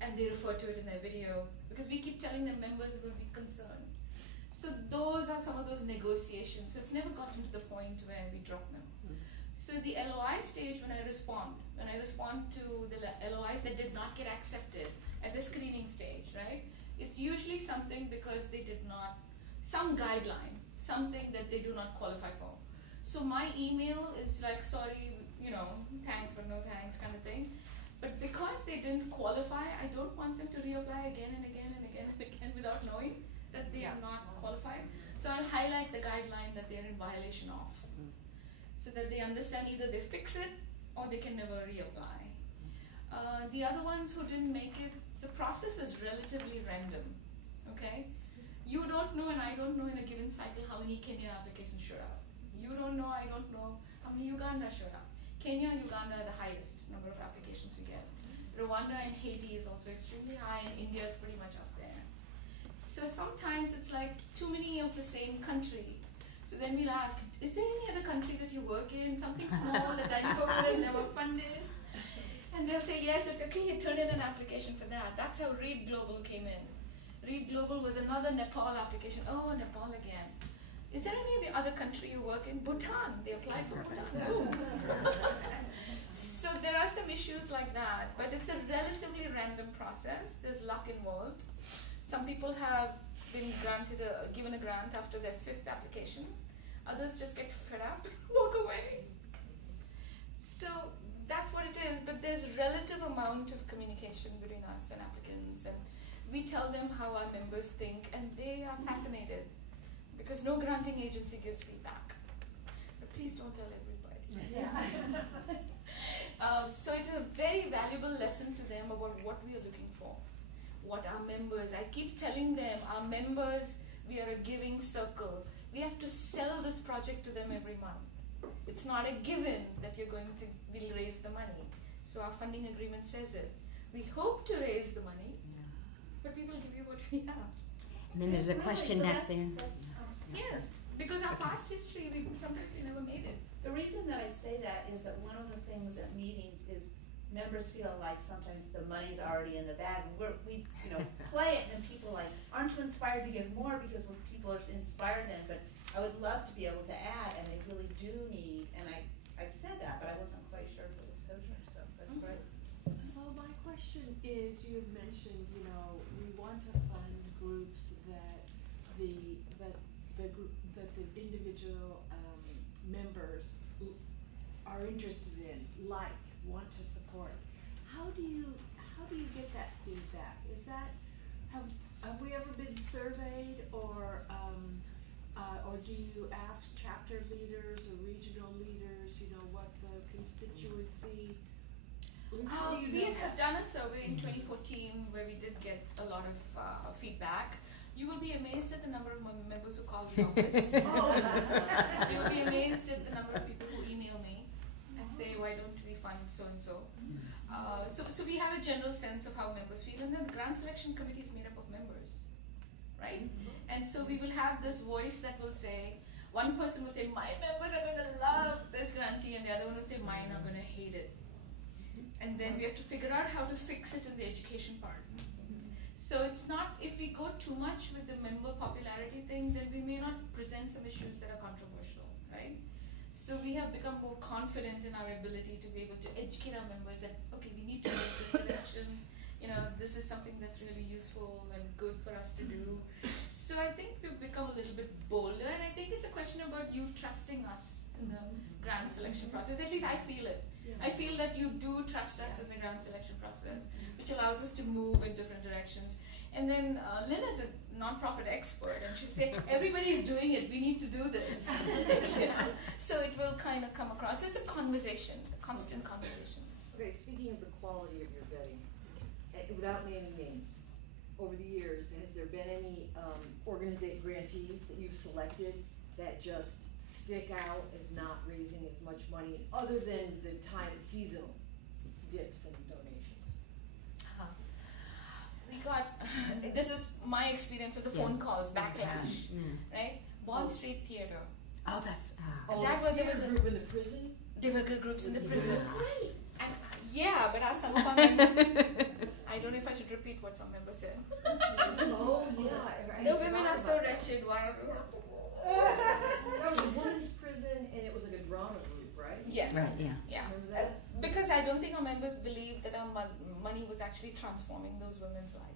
and they refer to it in their video because we keep telling them members will be concerned. So those are some of those negotiations. So it's never gotten to the point where we drop them. So the LOI stage, when I respond to the LOIs that did not get accepted at the screening stage, right? It's usually something because they did not, some guideline, something that they do not qualify for. So my email is like, sorry, thanks but no thanks kind of thing. But because they didn't qualify, I don't want them to reapply again and again and again and again without knowing that they are not qualified. So I'll highlight the guideline that they're in violation of, so that they understand either they fix it or they can never reapply. The other ones who didn't make it, the process is relatively random, okay? You don't know and I don't know in a given cycle how many Kenya applications show up. You don't know, I don't know how many Uganda showed up. Kenya and Uganda are the highest number of applications we get. Rwanda and Haiti is also extremely high, and India is pretty much up there. So sometimes it's like too many of the same country. So then we'll ask, is there any other country that you work in, something small that I has never funded? And they'll say, yes, it's okay, turn in an application for that. That's how Read Global came in. Read Global was another Nepal application. Oh, Nepal again. Is there any of the other country you work in? Bhutan. They applied for Bhutan. Boom. So there are some issues like that, but it's a relatively random process. There's luck involved. Some people have been given a grant after their 5th application. Others just get fed up and walk away. So that's what it is, but there's relative amount of communication between us and applicants, and we tell them how our members think, and they are fascinated because no granting agency gives feedback. But please don't tell everybody. Yeah. So it's a very valuable lesson to them about what we are looking for, what our members, I keep telling them, our members, we are a giving circle. We have to sell this project to them every month. It's not a given that we'll raise the money. So our funding agreement says it. We hope to raise the money, but we will give you what we have. And then there's a question back there. Yes, because our past history, sometimes we never made it. The reason that I say that is that one of the things at meetings is members feel like sometimes the money's already in the bag. We play it and people aren't you inspired to give more because people are inspired then, but I would love to be able to add, and they really do need, and I've said that, but I wasn't quite sure if it was kosher, so that's right. So my question is, you have mentioned, we want to fund groups that the individual members are interested in, want to support. How do you get that feedback? Is that have we ever been surveyed, or do you ask chapter leaders or regional leaders, what the constituency? How do you we know have that? done a survey in 2014 where we did get a lot of feedback. You will be amazed at the number of members who call the office. You will be amazed at the number of people who email me and say, why don't we fund so-and-so? So we have a general sense of how members feel, and then the grant selection committee is made up of members, right? And so we will have this voice that will say, one person will say, my members are going to love this grantee, and the other one will say, mine are going to hate it. And then we have to figure out how to fix it in the education part. So it's not, if we go too much with the member popularity thing, then we may not present some issues that are controversial, right? So we have become more confident in our ability to be able to educate our members that, okay, we need to go this direction. This is something that's really useful and good for us to do. So I think we've become a little bit bolder, and I think it's a question about you trusting us in the grant selection process. At least I feel it. I feel that you do trust us in the grant selection process, which allows us to move in different directions. And then Lynn is a nonprofit expert, and she'll say, everybody's doing it, we need to do this. So it will kind of come across. So it's a conversation, a constant conversation. Okay, speaking of the quality of your vetting, without naming names, over the years, has there been any grantees that you've selected that just stick out as not raising as much money, other than the seasonal dips and donations? We got, this is my experience of the phone calls, backlash, right? Bond Street Theater. Oh, that's. That was, there was group in the prison? There were groups in the prison. Right. And yeah, but as some of our members, I don't know if I should repeat what some members said. Oh, yeah. The women are so wretched. Why? That was a women's prison, and it was like a drama group, right? Yes. Right, yeah. Yeah. Remember that? Because I don't think our members believed that our money was actually transforming those women's lives.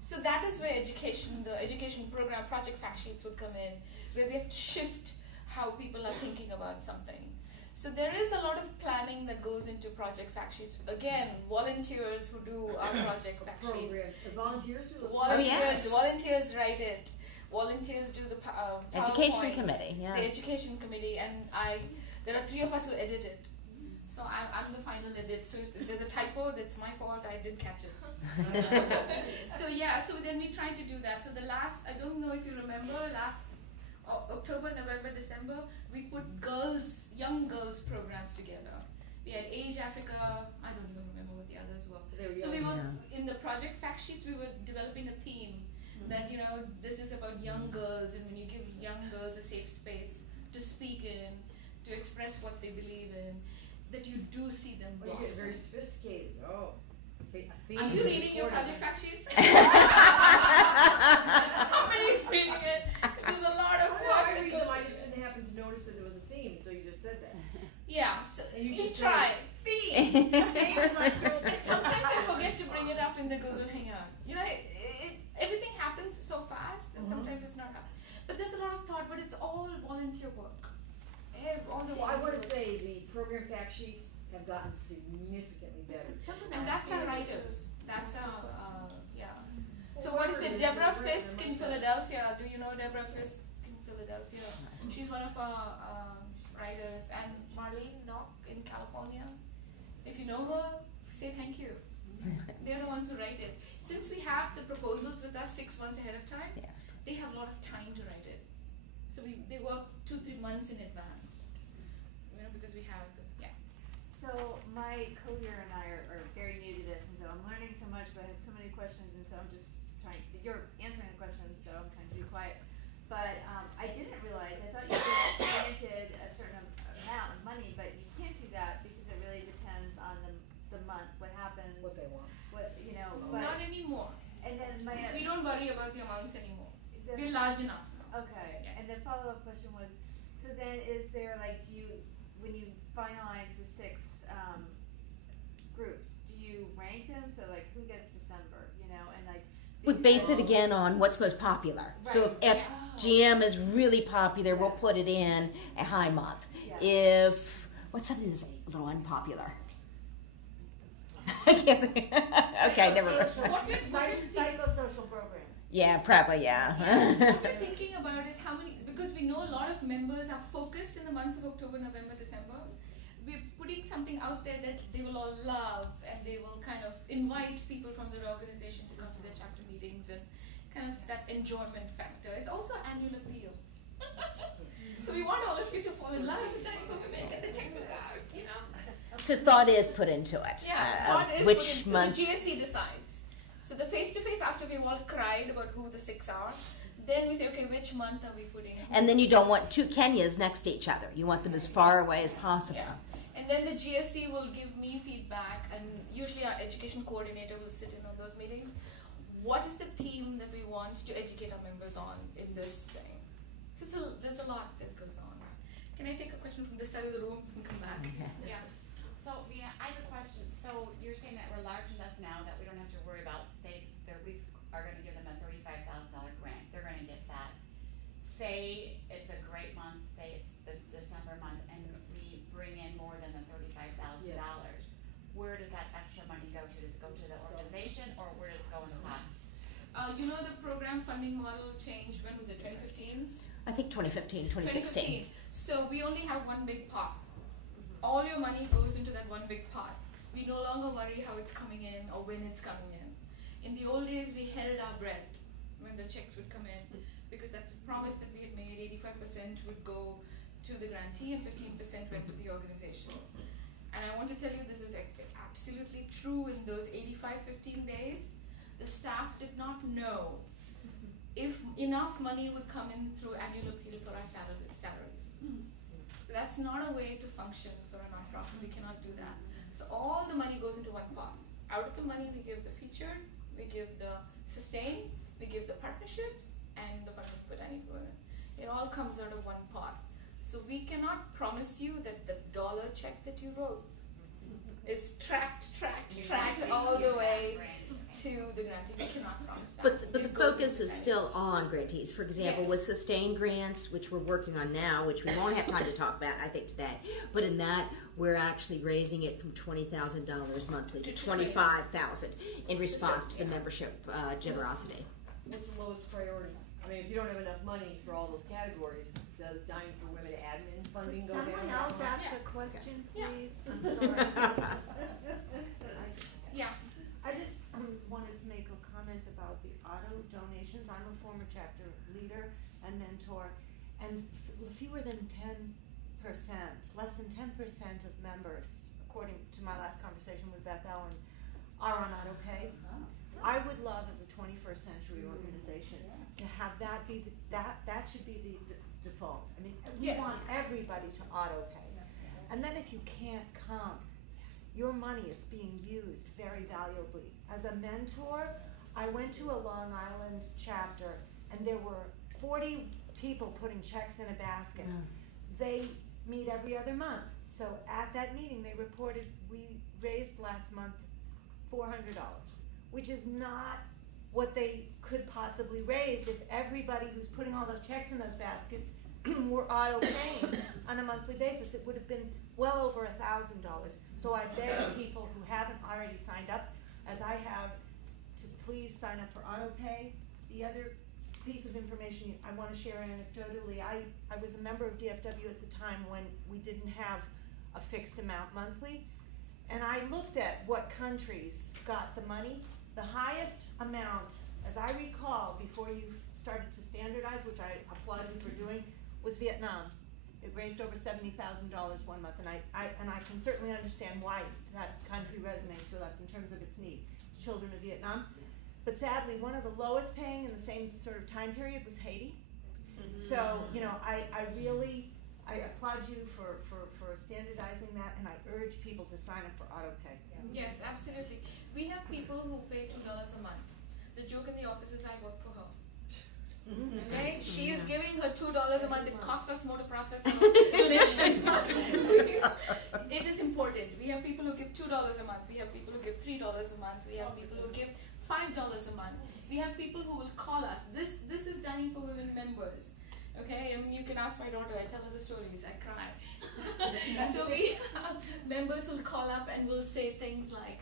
So that is where the education program, project fact sheets would come in, where we have to shift how people are thinking about something. So there is a lot of planning that goes into project fact sheets. Again, volunteers who do our project fact sheets. The volunteers do those Volunteers write it. Volunteers do the Education PowerPoint, committee, yeah. The education committee, and there are 3 of us who edit it. So I'm the final edit. So if there's a typo, that's my fault. I didn't catch it. So yeah. So then we tried to do that. So the last, I don't know if you remember, last October, November, December, we put young girls programs together. We had Age Africa. I don't even remember what the others were. So we were in the project fact sheets. We were developing a theme that this is about young girls, and when you give young girls a safe space to speak in, to express what they believe in, that you do see them blossom. You get very sophisticated. Oh. Are you reading your project fact sheets? Somebody's reading it. There's a lot of work. I read them. I just didn't happen to notice that there was a theme until you just said that. Yeah, so we try. Theme. Same as I told you. And sometimes I forget to bring it up in the Google Hangout. Everything happens so fast, and sometimes it's not happening. But there's a lot of thought, but it's all volunteer work. I want to say the program fact sheets have gotten significantly better. And that's our writers. That's our, yeah. So what is it? Deborah Fisk in Philadelphia. Do you know Deborah Fisk in Philadelphia? She's one of our writers. And Marlene Nock in California. If you know her, say thank you. They're the ones who write it. Since we have the proposals with us 6 months ahead of time, they have a lot of time to write it. So they work 2-3 months in advance. Because we have, So my co-leader and I are very new to this, and so I'm learning so much, but I have so many questions, and so I'm just trying. You're answering the questions, so I'm kind of be quiet. But I didn't realize. I thought you just granted a certain amount of money, but you can't do that because it really depends on the month. What happens? What they want. But not anymore. And then we don't worry about the amounts anymore. We're large enough. Okay. Yeah. And the follow-up question was, so then is there when you finalize the 6 groups, do you rank them? So who gets December, and we base it again on what's most popular. Right. So if GM is really popular, we'll put it in a high month. Yeah. If what's something that's a little unpopular? I can't think. Okay, never mind. Psychosocial program. Yeah, probably, yeah. What we're thinking about is how many, because we know a lot of members are focused in the months of October, November, December. We're putting something out there that they will all love, and they will kind of invite people from their organization to come to their chapter meetings, and kind of that enjoyment factor. It's also annual appeal. So we want all of you to fall in love with that women, get the checkbook out, So thought is put into it. Yeah, thought is which put in. month? So the GSC decides. So the face-to-face, after we've all cried about who the 6 are, then we say, okay, which month are we putting? And then you don't want 2 Kenyas next to each other. You want them as far away as possible. Yeah. And then the GSC will give me feedback, and usually our education coordinator will sit in on those meetings. What is the theme that we want to educate our members on in this thing? There's a lot that goes on. Can I take a question from this side of the room and come back? Yeah. So, Veena, I have a question. So you're saying that we're large enough now that we don't have to worry about, say, we are going to give them a $35,000 grant. They're going to get that. Say it's a great month, say it's the December month, and we bring in more than the $35,000. Yes. Where does that extra money go to? Does it go to the organization, or where does it go in the pot? The program funding model changed, when was it, 2015? I think 2015, 2016. So we only have one big pot. All your money goes into that one big pot. We no longer worry how it's coming in or when it's coming in. In the old days, we held our breath when the checks would come in, because that's a promise that we had made. 85% would go to the grantee and 15% went to the organization. And I want to tell you, this is absolutely true. In those 85-15 days, the the staff did not know if enough money would come in through annual appeal for our salaries. So that's not a way to function for a nonprofit. We cannot do that. So all the money goes into one pot. Out of the money, we give the featured, we give the sustain, we give the partnerships, and the fund for dining for women. It all comes out of one pot. So we cannot promise you that the dollar check that you wrote is tracked all the way to the grantee. We cannot promise that. But the focus is still on grantees. For example, with sustained grants, which we're working on now, which we won't have time to talk about, I think, today. But in that, we're actually raising it from $20,000 monthly to $25,000 in response to the membership generosity. What's the lowest priority? I mean, if you don't have enough money for all those categories, does Dining for Women admin funding go down? Someone else ask a question, please. Yeah. I'm sorry. Yeah. I just wanted to make a comment about the auto donations. I'm a former chapter leader and mentor, and fewer than 10%, less than 10% of members, according to my last conversation with Beth Ellen, are on auto pay. I would love, as a 21st century organization, to have that be that should be the default. I mean, we want everybody to auto pay, and then if you can't come, your money is being used very valuably. As a mentor, I went to a Long Island chapter, and there were 40 people putting checks in a basket. They meet every other month. So at that meeting, they reported we raised last month $400, which is not what they could possibly raise if everybody who's putting all those checks in those baskets were auto-paying on a monthly basis. It would have been well over $1,000. So I beg people who haven't already signed up, as I have, to please sign up for auto-pay. The other piece of information I want to share anecdotally, I was a member of DFW at the time when we didn't have a fixed amount monthly, and I looked at what countries got the money. The highest amount, as I recall, before you started to standardize, which I applaud you for doing, was Vietnam. It raised over $70,000 one month, and I can certainly understand why that country resonates with us in terms of its need. It's children of Vietnam. But sadly, one of the lowest paying in the same sort of time period was Haiti. So, you know, I applaud you for standardizing that, and I urge people to sign up for auto pay. Yes, absolutely. We have people who pay $2 a month. The joke in the office is I work for her. Okay, she is giving her $2 a month. It costs us more to process her donation. It is important. We have people who give $2 a month. We have people who give $3 a month. We have people who give $5 a month. We have people who will call us. This is Dining for Women members. Okay, and you can ask my daughter. I tell her the stories. I cry. So we have members who'll call up and will say things like,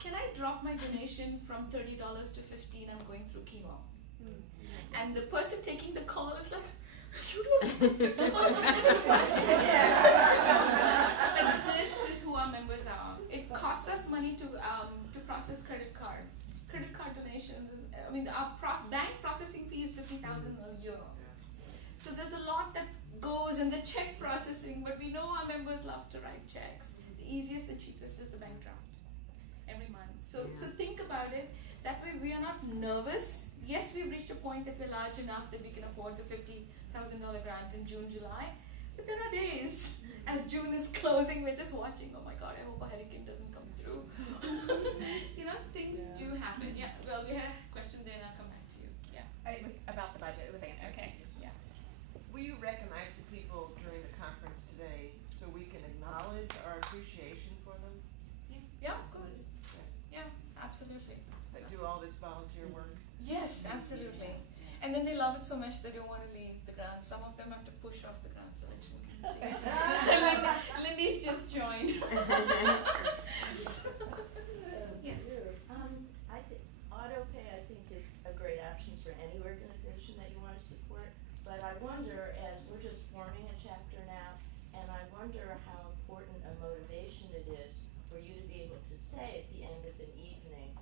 "Can I drop my donation from $30 to $15? I'm going through chemo." And the person taking the call is like, "You don't have Like, this is who our members are. It costs us money to process credit cards, credit card donations. I mean, our bank processing fee is $50,000 a year. So there's a lot that goes in the check processing, but we know our members love to write checks. The easiest, the cheapest is the bank draft every month. So think about it. That way we are not nervous. Yes, we've reached a point that we're large enough that we can afford the $50,000 grant in June, July. But there are days, as June is closing, we're just watching, oh my God, I hope a hurricane doesn't come through. You know, things do happen. Yeah, well, we had a question there and I'll come back to you. Yeah. It was about the budget. It was answered. Okay. Yeah. Will you recognize the people during the conference today so we can acknowledge our appreciation for them? Yeah, of course. Yeah, absolutely. That do all this volunteer work? Yes, absolutely. And then they love it so much they don't want to leave the grant. Some of them have to push off the grant selection committee. Lindy's just joined. Yes. Auto pay, I think, is a great option for any organization that you want to support. But I wonder, as we're just forming a chapter now, and I wonder how important a motivation it is for you to be able to say at the end of an evening,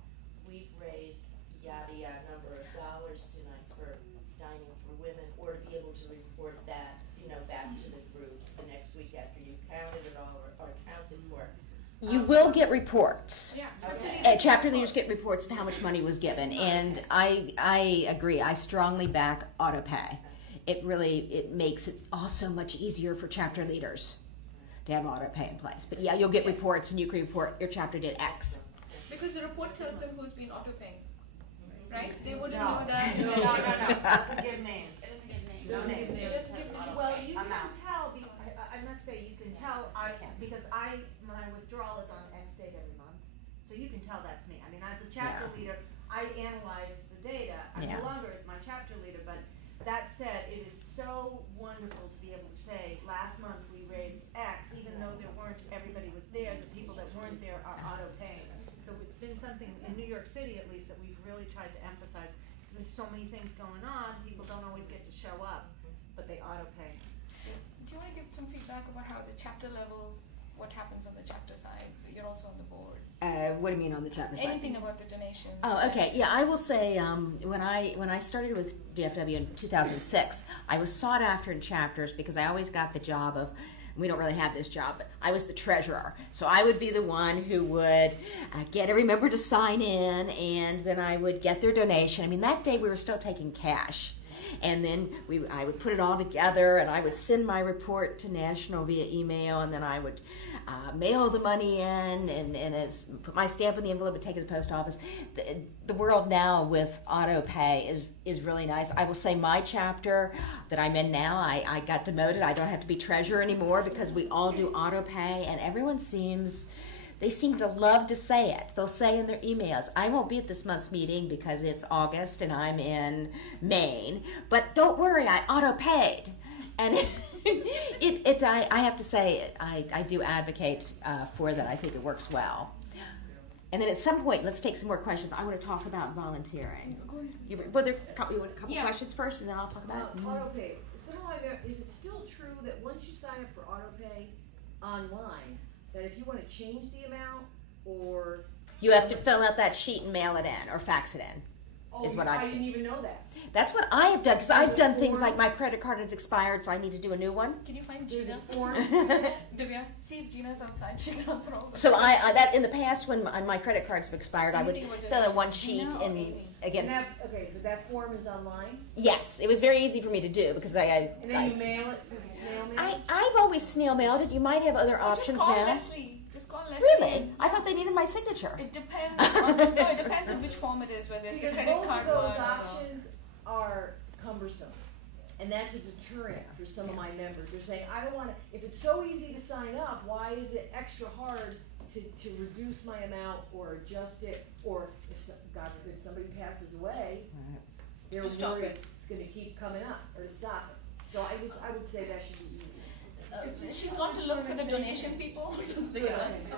we've raised yada yada number of dollars tonight for Dining for Women, or to be able to report that, you know, back to the group the next week after you've counted it all or counted for. You will get reports. Yeah, Chapter leaders get reports of how much money was given, and I agree. I strongly back auto pay. It makes it also much easier for chapter leaders to have auto pay in place. But yeah, you'll get reports, and you can report your chapter did X. Because the report tells them who's been auto paying, right? They wouldn't No. do that. No, it doesn't give names. It doesn't give names. No names. Well, you can Amounts. tell, I must say, you can tell, because my withdrawal is on X date every month, so you can tell that's me. I mean, as a chapter leader, I analyze the data. I'm no longer my chapter leader, but that said, it is so wonderful to be able to say, last month we raised X, even though everybody was there, the people that weren't there are auto paying. So it's been something, in New York City at least, that we've really tried to emphasize, because there's so many things going on, people don't always get to show up, but they auto pay. Do you want to give some feedback about how the chapter level, what happens on the chapter side? You're also on the board. What do you mean on the chapter side? Anything about the donations? Oh, okay. Yeah, I will say when I started with DFW in 2006, I was sought after in chapters because I always got the job of, we don't really have this job, but I was the treasurer. So I would be the one who would get every member to sign in, and then I would get their donation. I mean, that day we were still taking cash. And then I would put it all together, and I would send my report to National via email, and then I would mail the money in, and put my stamp in the envelope and take it to the post office. The world now with auto pay is really nice. I will say my chapter that I'm in now, I got demoted. I don't have to be treasurer anymore because we all do auto pay, and everyone they seem to love to say it. They'll say in their emails, I won't be at this month's meeting because it's August and I'm in Maine, but don't worry, I auto-paid. And I have to say, I do advocate for that. I think it works well. And then at some point, let's take some more questions. I want to talk about volunteering. You want a couple questions first, and then I'll talk about it? Auto-pay. Is it still true that once you sign up for auto-pay online, that if you want to change the amount, or you have to fill out that sheet and mail it in or fax it in. Is what I've seen. I didn't even know that. That's what I have done, because I've done things like my credit card has expired, so I need to do a new one. Can you find Gina? Divya, see if Gina's outside. She can answer all the So that in the past, when my credit cards have expired, I would fill in one sheet against. But that form is online. Yes, it was very easy for me to do because And then you mail it through the snail mail. I've always snail mailed it. You might have other options just call now. Leslie. Just call Leslie. Really? I thought they needed my signature. It depends. It depends on which form it is. Whether it's the credit card both of one. those options are cumbersome, and that's a deterrent for some of my members. They're saying, I don't want to. If it's so easy to sign up, why is it extra hard to reduce my amount or adjust it? Or if God forbid somebody passes away, they're worried it's going to keep coming up or to stop it. So I would say that should be easy. She's gone to look for the donation people. Something else.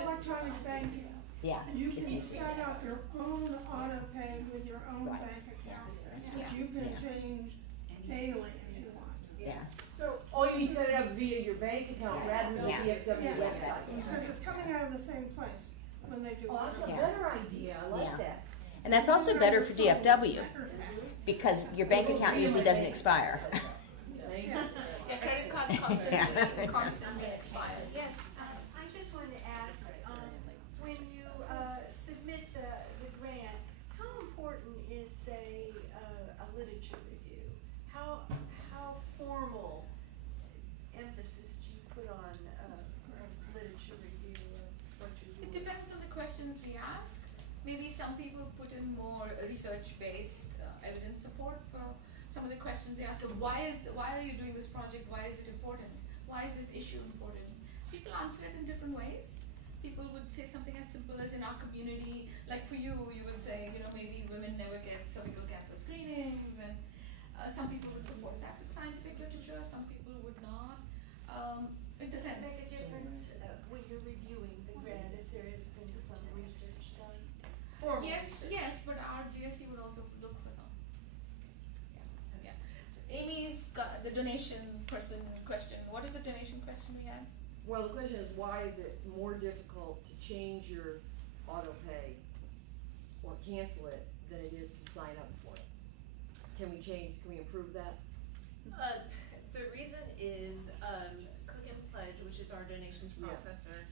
Electronic banking. Yeah. You can set up your own auto pay with your own bank account, which you can change daily if you want. Yeah. So. You mean set it up via your bank account rather than the DFW website? Because it's coming out of the same place when they do. That's a better idea. I like that. And that's also better for DFW because your bank account usually doesn't expire. Yeah, credit card constantly expire. Yes. I just wanted to ask, when you submit the grant, how important is, say, a literature review? How formal emphasis do you put on literature review of what you're doing? It depends on the questions we ask. Maybe some people put in more research-based evidence support for some of the questions they ask. Why are you doing this project? Why is it important? Why is this issue important? People answer it in different ways. People would say something as simple as in our community, like for you would say, maybe women never get cervical cancer screenings, and some people would support that with scientific literature, some people would not. It Does doesn't that make a difference when you're reviewing the grant if there has been some research done? Yes, but our GSE would also look for some. Yeah. So Amy's got the donation person question. What is the donation question we had? Well, the question is, why is it more difficult to change your auto pay or cancel it than it is to sign up for it? Can we improve that? The reason is Click and Pledge, which is our donations processor,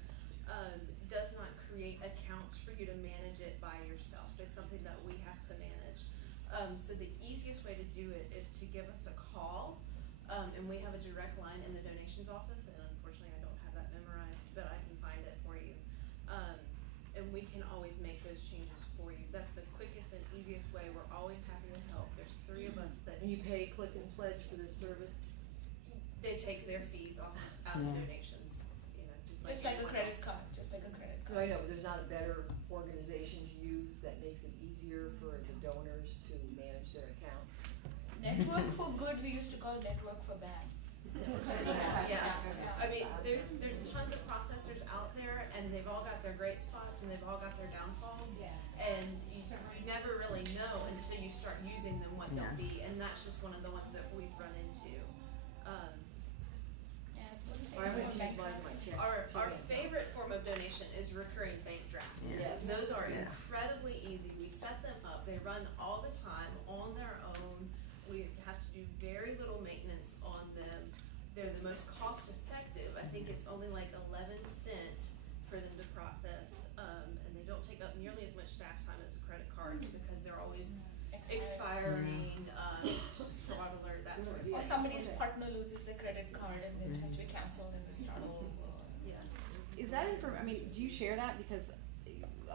does not create accounts for you to manage it by yourself. It's something that we have to manage. So the easiest way to do it is to give us a call, and we have a direct line in the donations office, and unfortunately I don't have that memorized, but I can find it for you. And we can always make those changes for you. That's the quickest and easiest way. We're always happy to help. There's 3 of us that... And you pay click and pledge for this service? They take their fees out of donations, you know, just like a credit card. Just like a credit card. No, I know, but there's not a better organization to use that makes it easier for the donors to manage their account. Network for Good, we used to call Network for Bad. Yeah. I mean, there's tons of processors out there, and they've all got their great spots, and they've all got their downfalls. And you never really know until you start using them what they'll be, and that's just one of the ones that we've run into. Our favorite form of donation is recurring bank draft. Yes. Those are incredibly easy. We set them up. They run all the time on their own. We have to do very little maintenance on them. They're the most cost effective. I think it's only like 11 cents for them to process, and they don't take up nearly as much staff time as credit cards because they're always expiring, fraud alert, that sort of thing. Or somebody's partner loses their credit card and it has to be canceled and restart all over. Is that I mean, do you share that? Because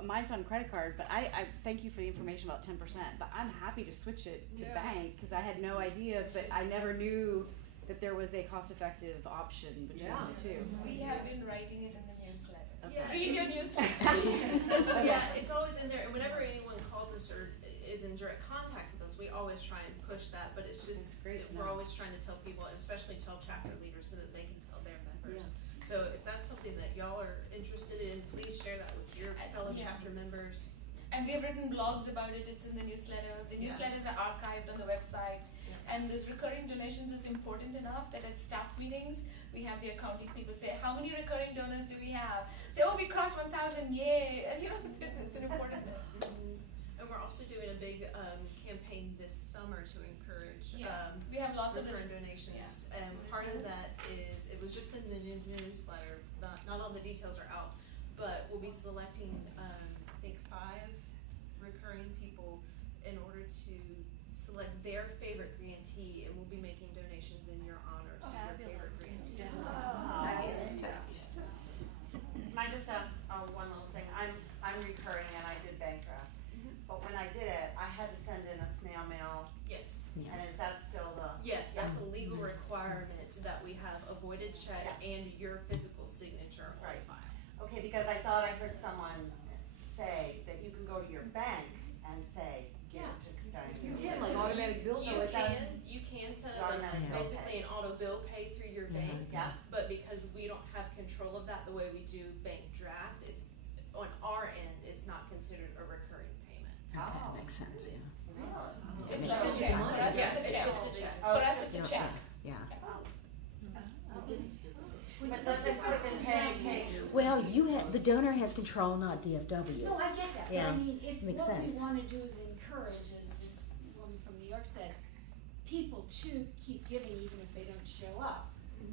mine's on credit card, but I thank you for the information about 10%, but I'm happy to switch it to bank because I had no idea, but I never knew that there was a cost-effective option between the two. We have been writing it in the newsletter. Yeah, read your newsletter. Yeah, it's always in there, and whenever anyone calls us or is in direct contact with us, we always try and push that, but it's just, we're always trying to tell people, and especially tell chapter leaders so that they can tell their members. So if that's something that y'all are interested in, please share that with your fellow chapter members. And we have written blogs about it. It's in the newsletter. The newsletters are archived on the website. And this recurring donations is important enough that at staff meetings, we have the accounting people say, how many recurring donors do we have? Say, oh, we crossed 1,000, yay. And you know, it's an important thing. And we're also doing a big campaign this summer to encourage we have lots of recurring donations. And part of that is, it was just in the newsletter, not all the details are out, but we'll be selecting, I think, 5 recurring people in order to select their favorite grantee, and we'll be making donations in your honor to your favorite grantee. Nice. I just ask one little thing. I'm recurring and I did bank draft. But when I did it, I had to send in a snail mail. Yes. And is that still the? Yes, that's a legal requirement that we have a voided check and your physical signature on file. Okay, because I thought I heard someone say that you can go to your bank and say, give it to Khandke. You can, like automatic bill pay. You can set up basically an auto bill pay through your bank. But because we don't have control of that the way we do bank draft, it's on our end, it's not considered a recurring payment. That makes sense, It's like a check. For us, it's a check. Just a check. For us, it's a check. But does it pay? Well, the donor has control, not DFW. No, I get that, but I mean, if Makes what sense. we wanna do is encourage, as this woman from New York said, people to keep giving even if they don't show up.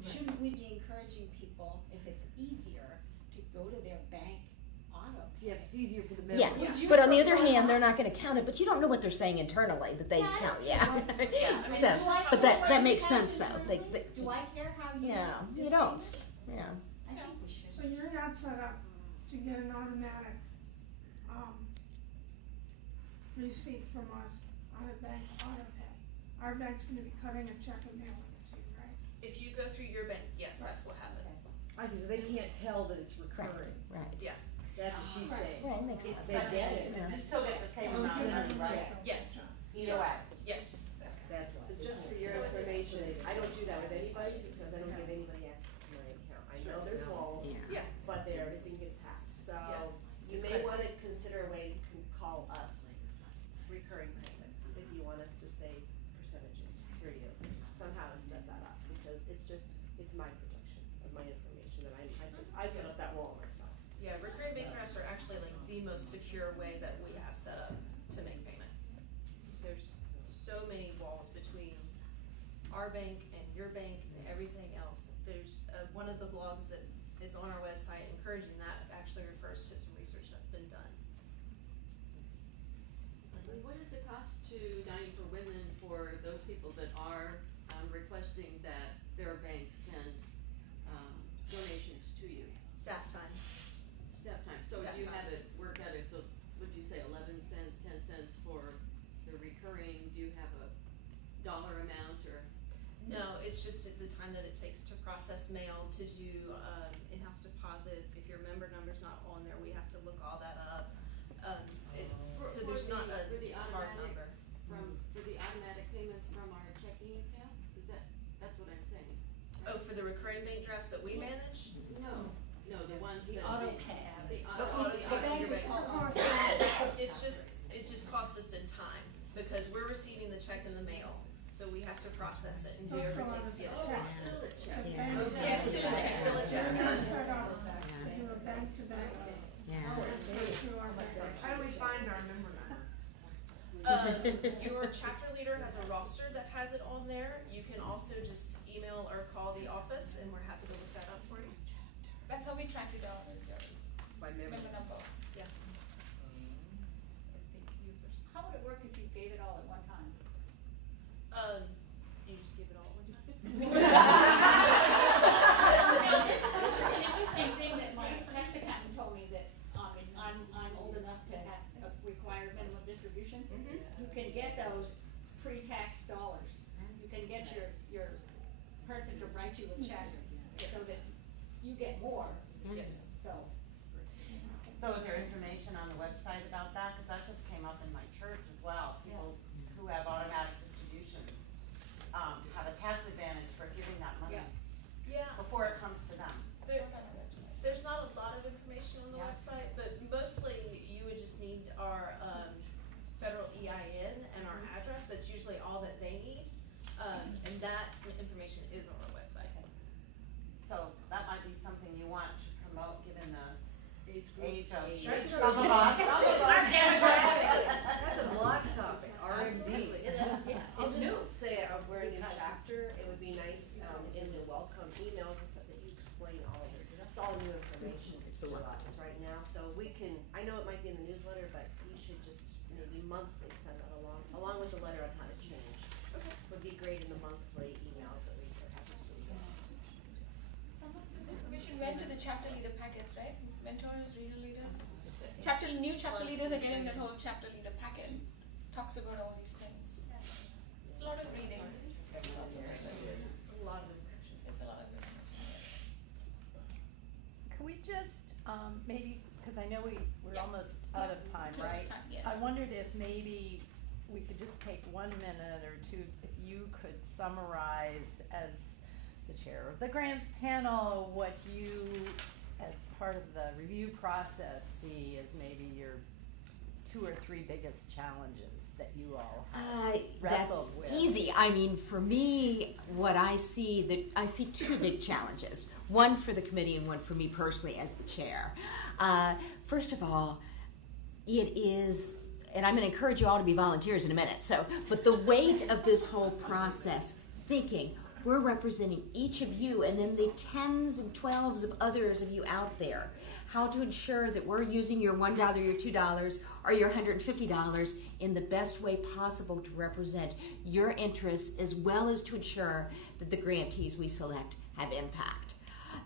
Shouldn't we be encouraging people, if it's easier, to go to their bank auto pay? Yeah, if it's easier for the member. Yes, but on the other hand, they're not going to count it. But you don't know what they're saying internally that they count. So, but that makes sense though. Do I care how you? You don't. Yeah. I think we should. So you're not set up to get an automatic, receipt from us on a bank auto pay. Our bank's gonna be cutting a check and mailing it to you, right? If you go through your bank, yes, that's what happened. I see, so they can't tell that it's recurring. Right. Yeah. That's what she's saying. Right, makes sense. They get it. You still get the same amount of money, right? Yes. Either way. Yes. That's why. So just for your information, I don't do that with anybody because I don't give anybody access to my account. I know there's walls, but everything gets hacked. So you may want to consider a way to call us recurring payments if you want us to say percentages, period. Somehow to set that up because it's my protection of my information that I put up that wall myself. Yeah, recurring bank drafts are actually like the most secure way that we have set up to make payments. There's so many walls between our bank and your bank and everything else. There's one of the blogs that is on our website, encouraging that actually refers to some research that's been done. What is the cost to Dining for Women for those people that are requesting that their bank send donations to you? Staff time. Staff time. So Staff do you time. have it worked out? So would you say 11 cents, 10 cents for the recurring? Do you have a dollar amount or? No, it's just the time that it takes to process mail, to do in-house deposits. If your member number's not on there, we have to look all that up. So there's not a hard number. For the automatic payments from our checking accounts? That's what I'm saying. Oh, for the recurring bank drafts that we manage? No, the ones The that. auto pay. It just costs us in time because we're receiving the check in the mail. So we have to process it and do everything to get it. It's still a check. Yeah, it's still a check. Still a check. Do a bank to bank. How do we find our member number? Your chapter leader has a roster that has it on there. You can also just email or call the office, and we're happy to look that up for you. That's how we track you down, is your By member. number. Yeah. How would it work if you gave it all at one time? You just give it all at one time. Now, this is an interesting thing that my tax accountant told me, that I'm old enough to have required minimum distributions. You can get those pre-tax dollars. You can get your person to write you a check so that you get more. Yes. So is there information on the website about that? Because that just came up in my church as well. People who have automatic distributions have a tax advantage for giving that money before it comes to them. There's not a lot of information on the website, but mostly you would just need our federal EIN and our address. That's usually all that they need, and that information is on our website. So that might be something you want to promote, given the age of That's some of us. That's a blog topic, RMD. I'll just say, we're a new chapter, it would be nice, in the welcome emails and stuff, that you explain all of this, 'cause it's all new information to us right now, so we can, I know it might be in the newsletter, but we should just maybe monthly send that along with the letter on how to change. Okay. Would be great in the monthly emails that we could have to do. Some of this information went to the chapter leader packets, right? Mentors, reader leaders. New chapter leaders are getting that whole chapter leader packet. Talks about all these things. It's a lot of reading. It's a lot of information. It's a lot of information. Could we just, maybe, because I know we're almost out of time, Close to right? time, yes. I wondered if maybe we could just take 1 minute or two, if you could summarize as the chair of the grants panel, what you, as part of the review process, see as maybe your 2 or 3 biggest challenges that you all have wrestled with. That's easy. I mean, for me, what I see 2 big challenges. One for the committee and one for me personally as the chair. First of all, it is, and I'm going to encourage you all to be volunteers in a minute. But the weight of this whole process, thinking we're representing each of you, and then the 10s and 12s of others of you out there. How to ensure that we're using your $1, your $2, or your $150 in the best way possible to represent your interests, as well as to ensure that the grantees we select have impact.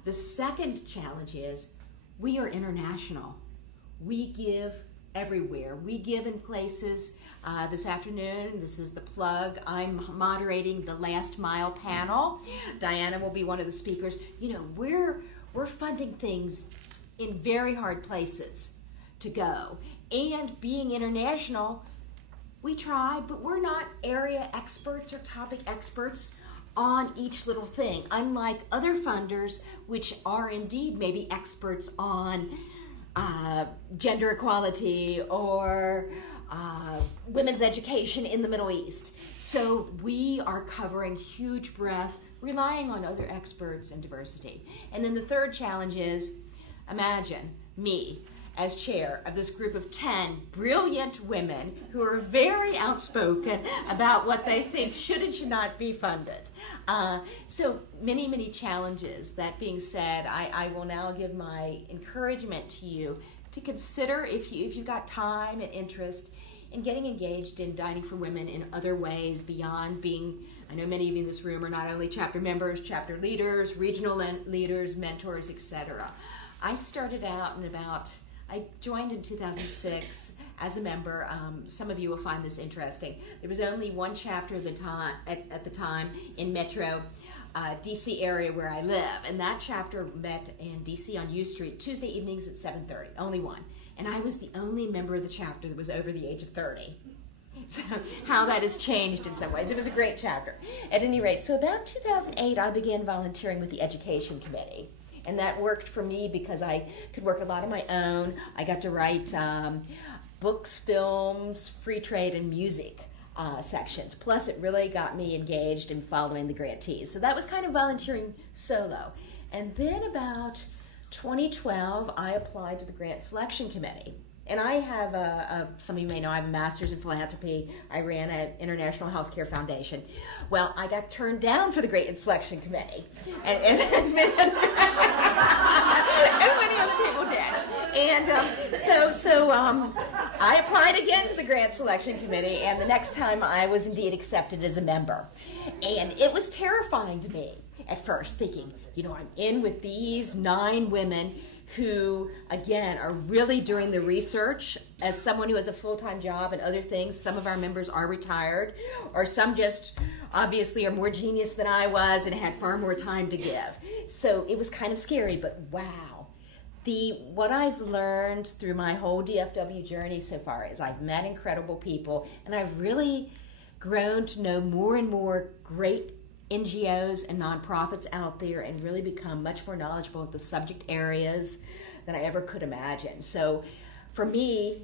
The second challenge is we are international. We give everywhere. We give in places. This afternoon, this is the plug, I'm moderating the Last Mile panel. Diana will be one of the speakers. You know, we're funding things in very hard places to go. And being international, we try, but we're not area experts or topic experts on each little thing, unlike other funders, which are indeed maybe experts on gender equality or women's education in the Middle East. So we are covering huge breadth, relying on other experts and diversity. And then the third challenge is, imagine me as chair of this group of 10 brilliant women who are very outspoken about what they think should and should not be funded. So many, many challenges. That being said, I will now give my encouragement to you to consider, if you've got time and interest in getting engaged in Dining for Women in other ways beyond being, I know many of you in this room are not only chapter members, chapter leaders, regional leaders, mentors, etc. I started out I joined in 2006 as a member. Some of you will find this interesting. There was only one chapter at the time in Metro DC area where I live, and that chapter met in DC on U Street Tuesday evenings at 7:30, only one. And I was the only member of the chapter that was over the age of 30. So how that has changed in some ways. It was a great chapter. At any rate, so about 2008, I began volunteering with the Education Committee. And that worked for me because I could work a lot on my own. I got to write books, films, free trade, and music sections. Plus, it really got me engaged in following the grantees. So that was kind of volunteering solo. And then about 2012, I applied to the Grant Selection Committee. And I have, some of you may know, I have a master's in philanthropy. I ran an International Healthcare Foundation. Well, I got turned down for the Grant Selection Committee. And as many other people did. And so I applied again to the Grant Selection Committee, and the next time I was indeed accepted as a member. And it was terrifying to me at first, thinking, I'm in with these 9 women who, again, are really doing the research. As someone who has a full-time job and other things, some of our members are retired, or some just obviously are more genius than I was and had far more time to give. So it was kind of scary, but wow. What I've learned through my whole DFW journey so far is I've met incredible people, and I've really grown to know more and more great NGOs and nonprofits out there, and really become much more knowledgeable of the subject areas than I ever could imagine. So for me,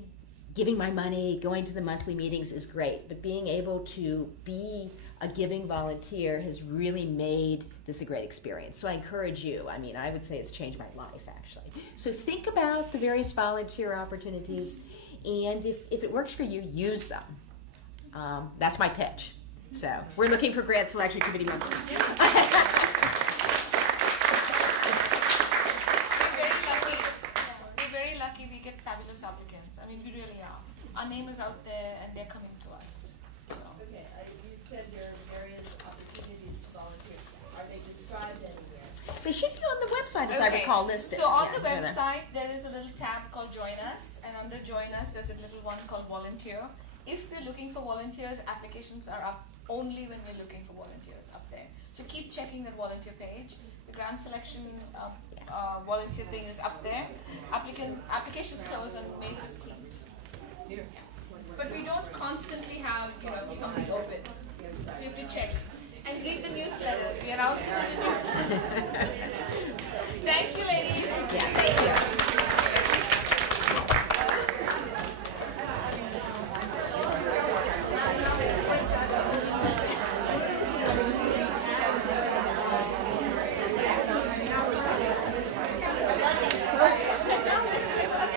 giving my money, going to the monthly meetings is great, but being able to be a giving volunteer has really made this a great experience. So I encourage you. I would say it's changed my life, actually. So think about the various volunteer opportunities, and if it works for you, use them. That's my pitch. So we're looking for Grant Selection Committee members. We're very lucky we get fabulous applicants. We really are. Our name is out there and they're coming to us. So. Okay, you said there are various opportunities to volunteer. Are they described anywhere? They should be on the website, as I recall, listed. So on the website, there is a little tab called Join Us, and under Join Us, there's a little one called Volunteer. If we're looking for volunteers, applications are up only when we're looking for volunteers up there. So keep checking the volunteer page. The grant selection volunteer thing is up there. Applications close on May 15th. Yeah. But we don't constantly have something open. So you have to check. And read the newsletter. We are out in the news. Thank you, ladies.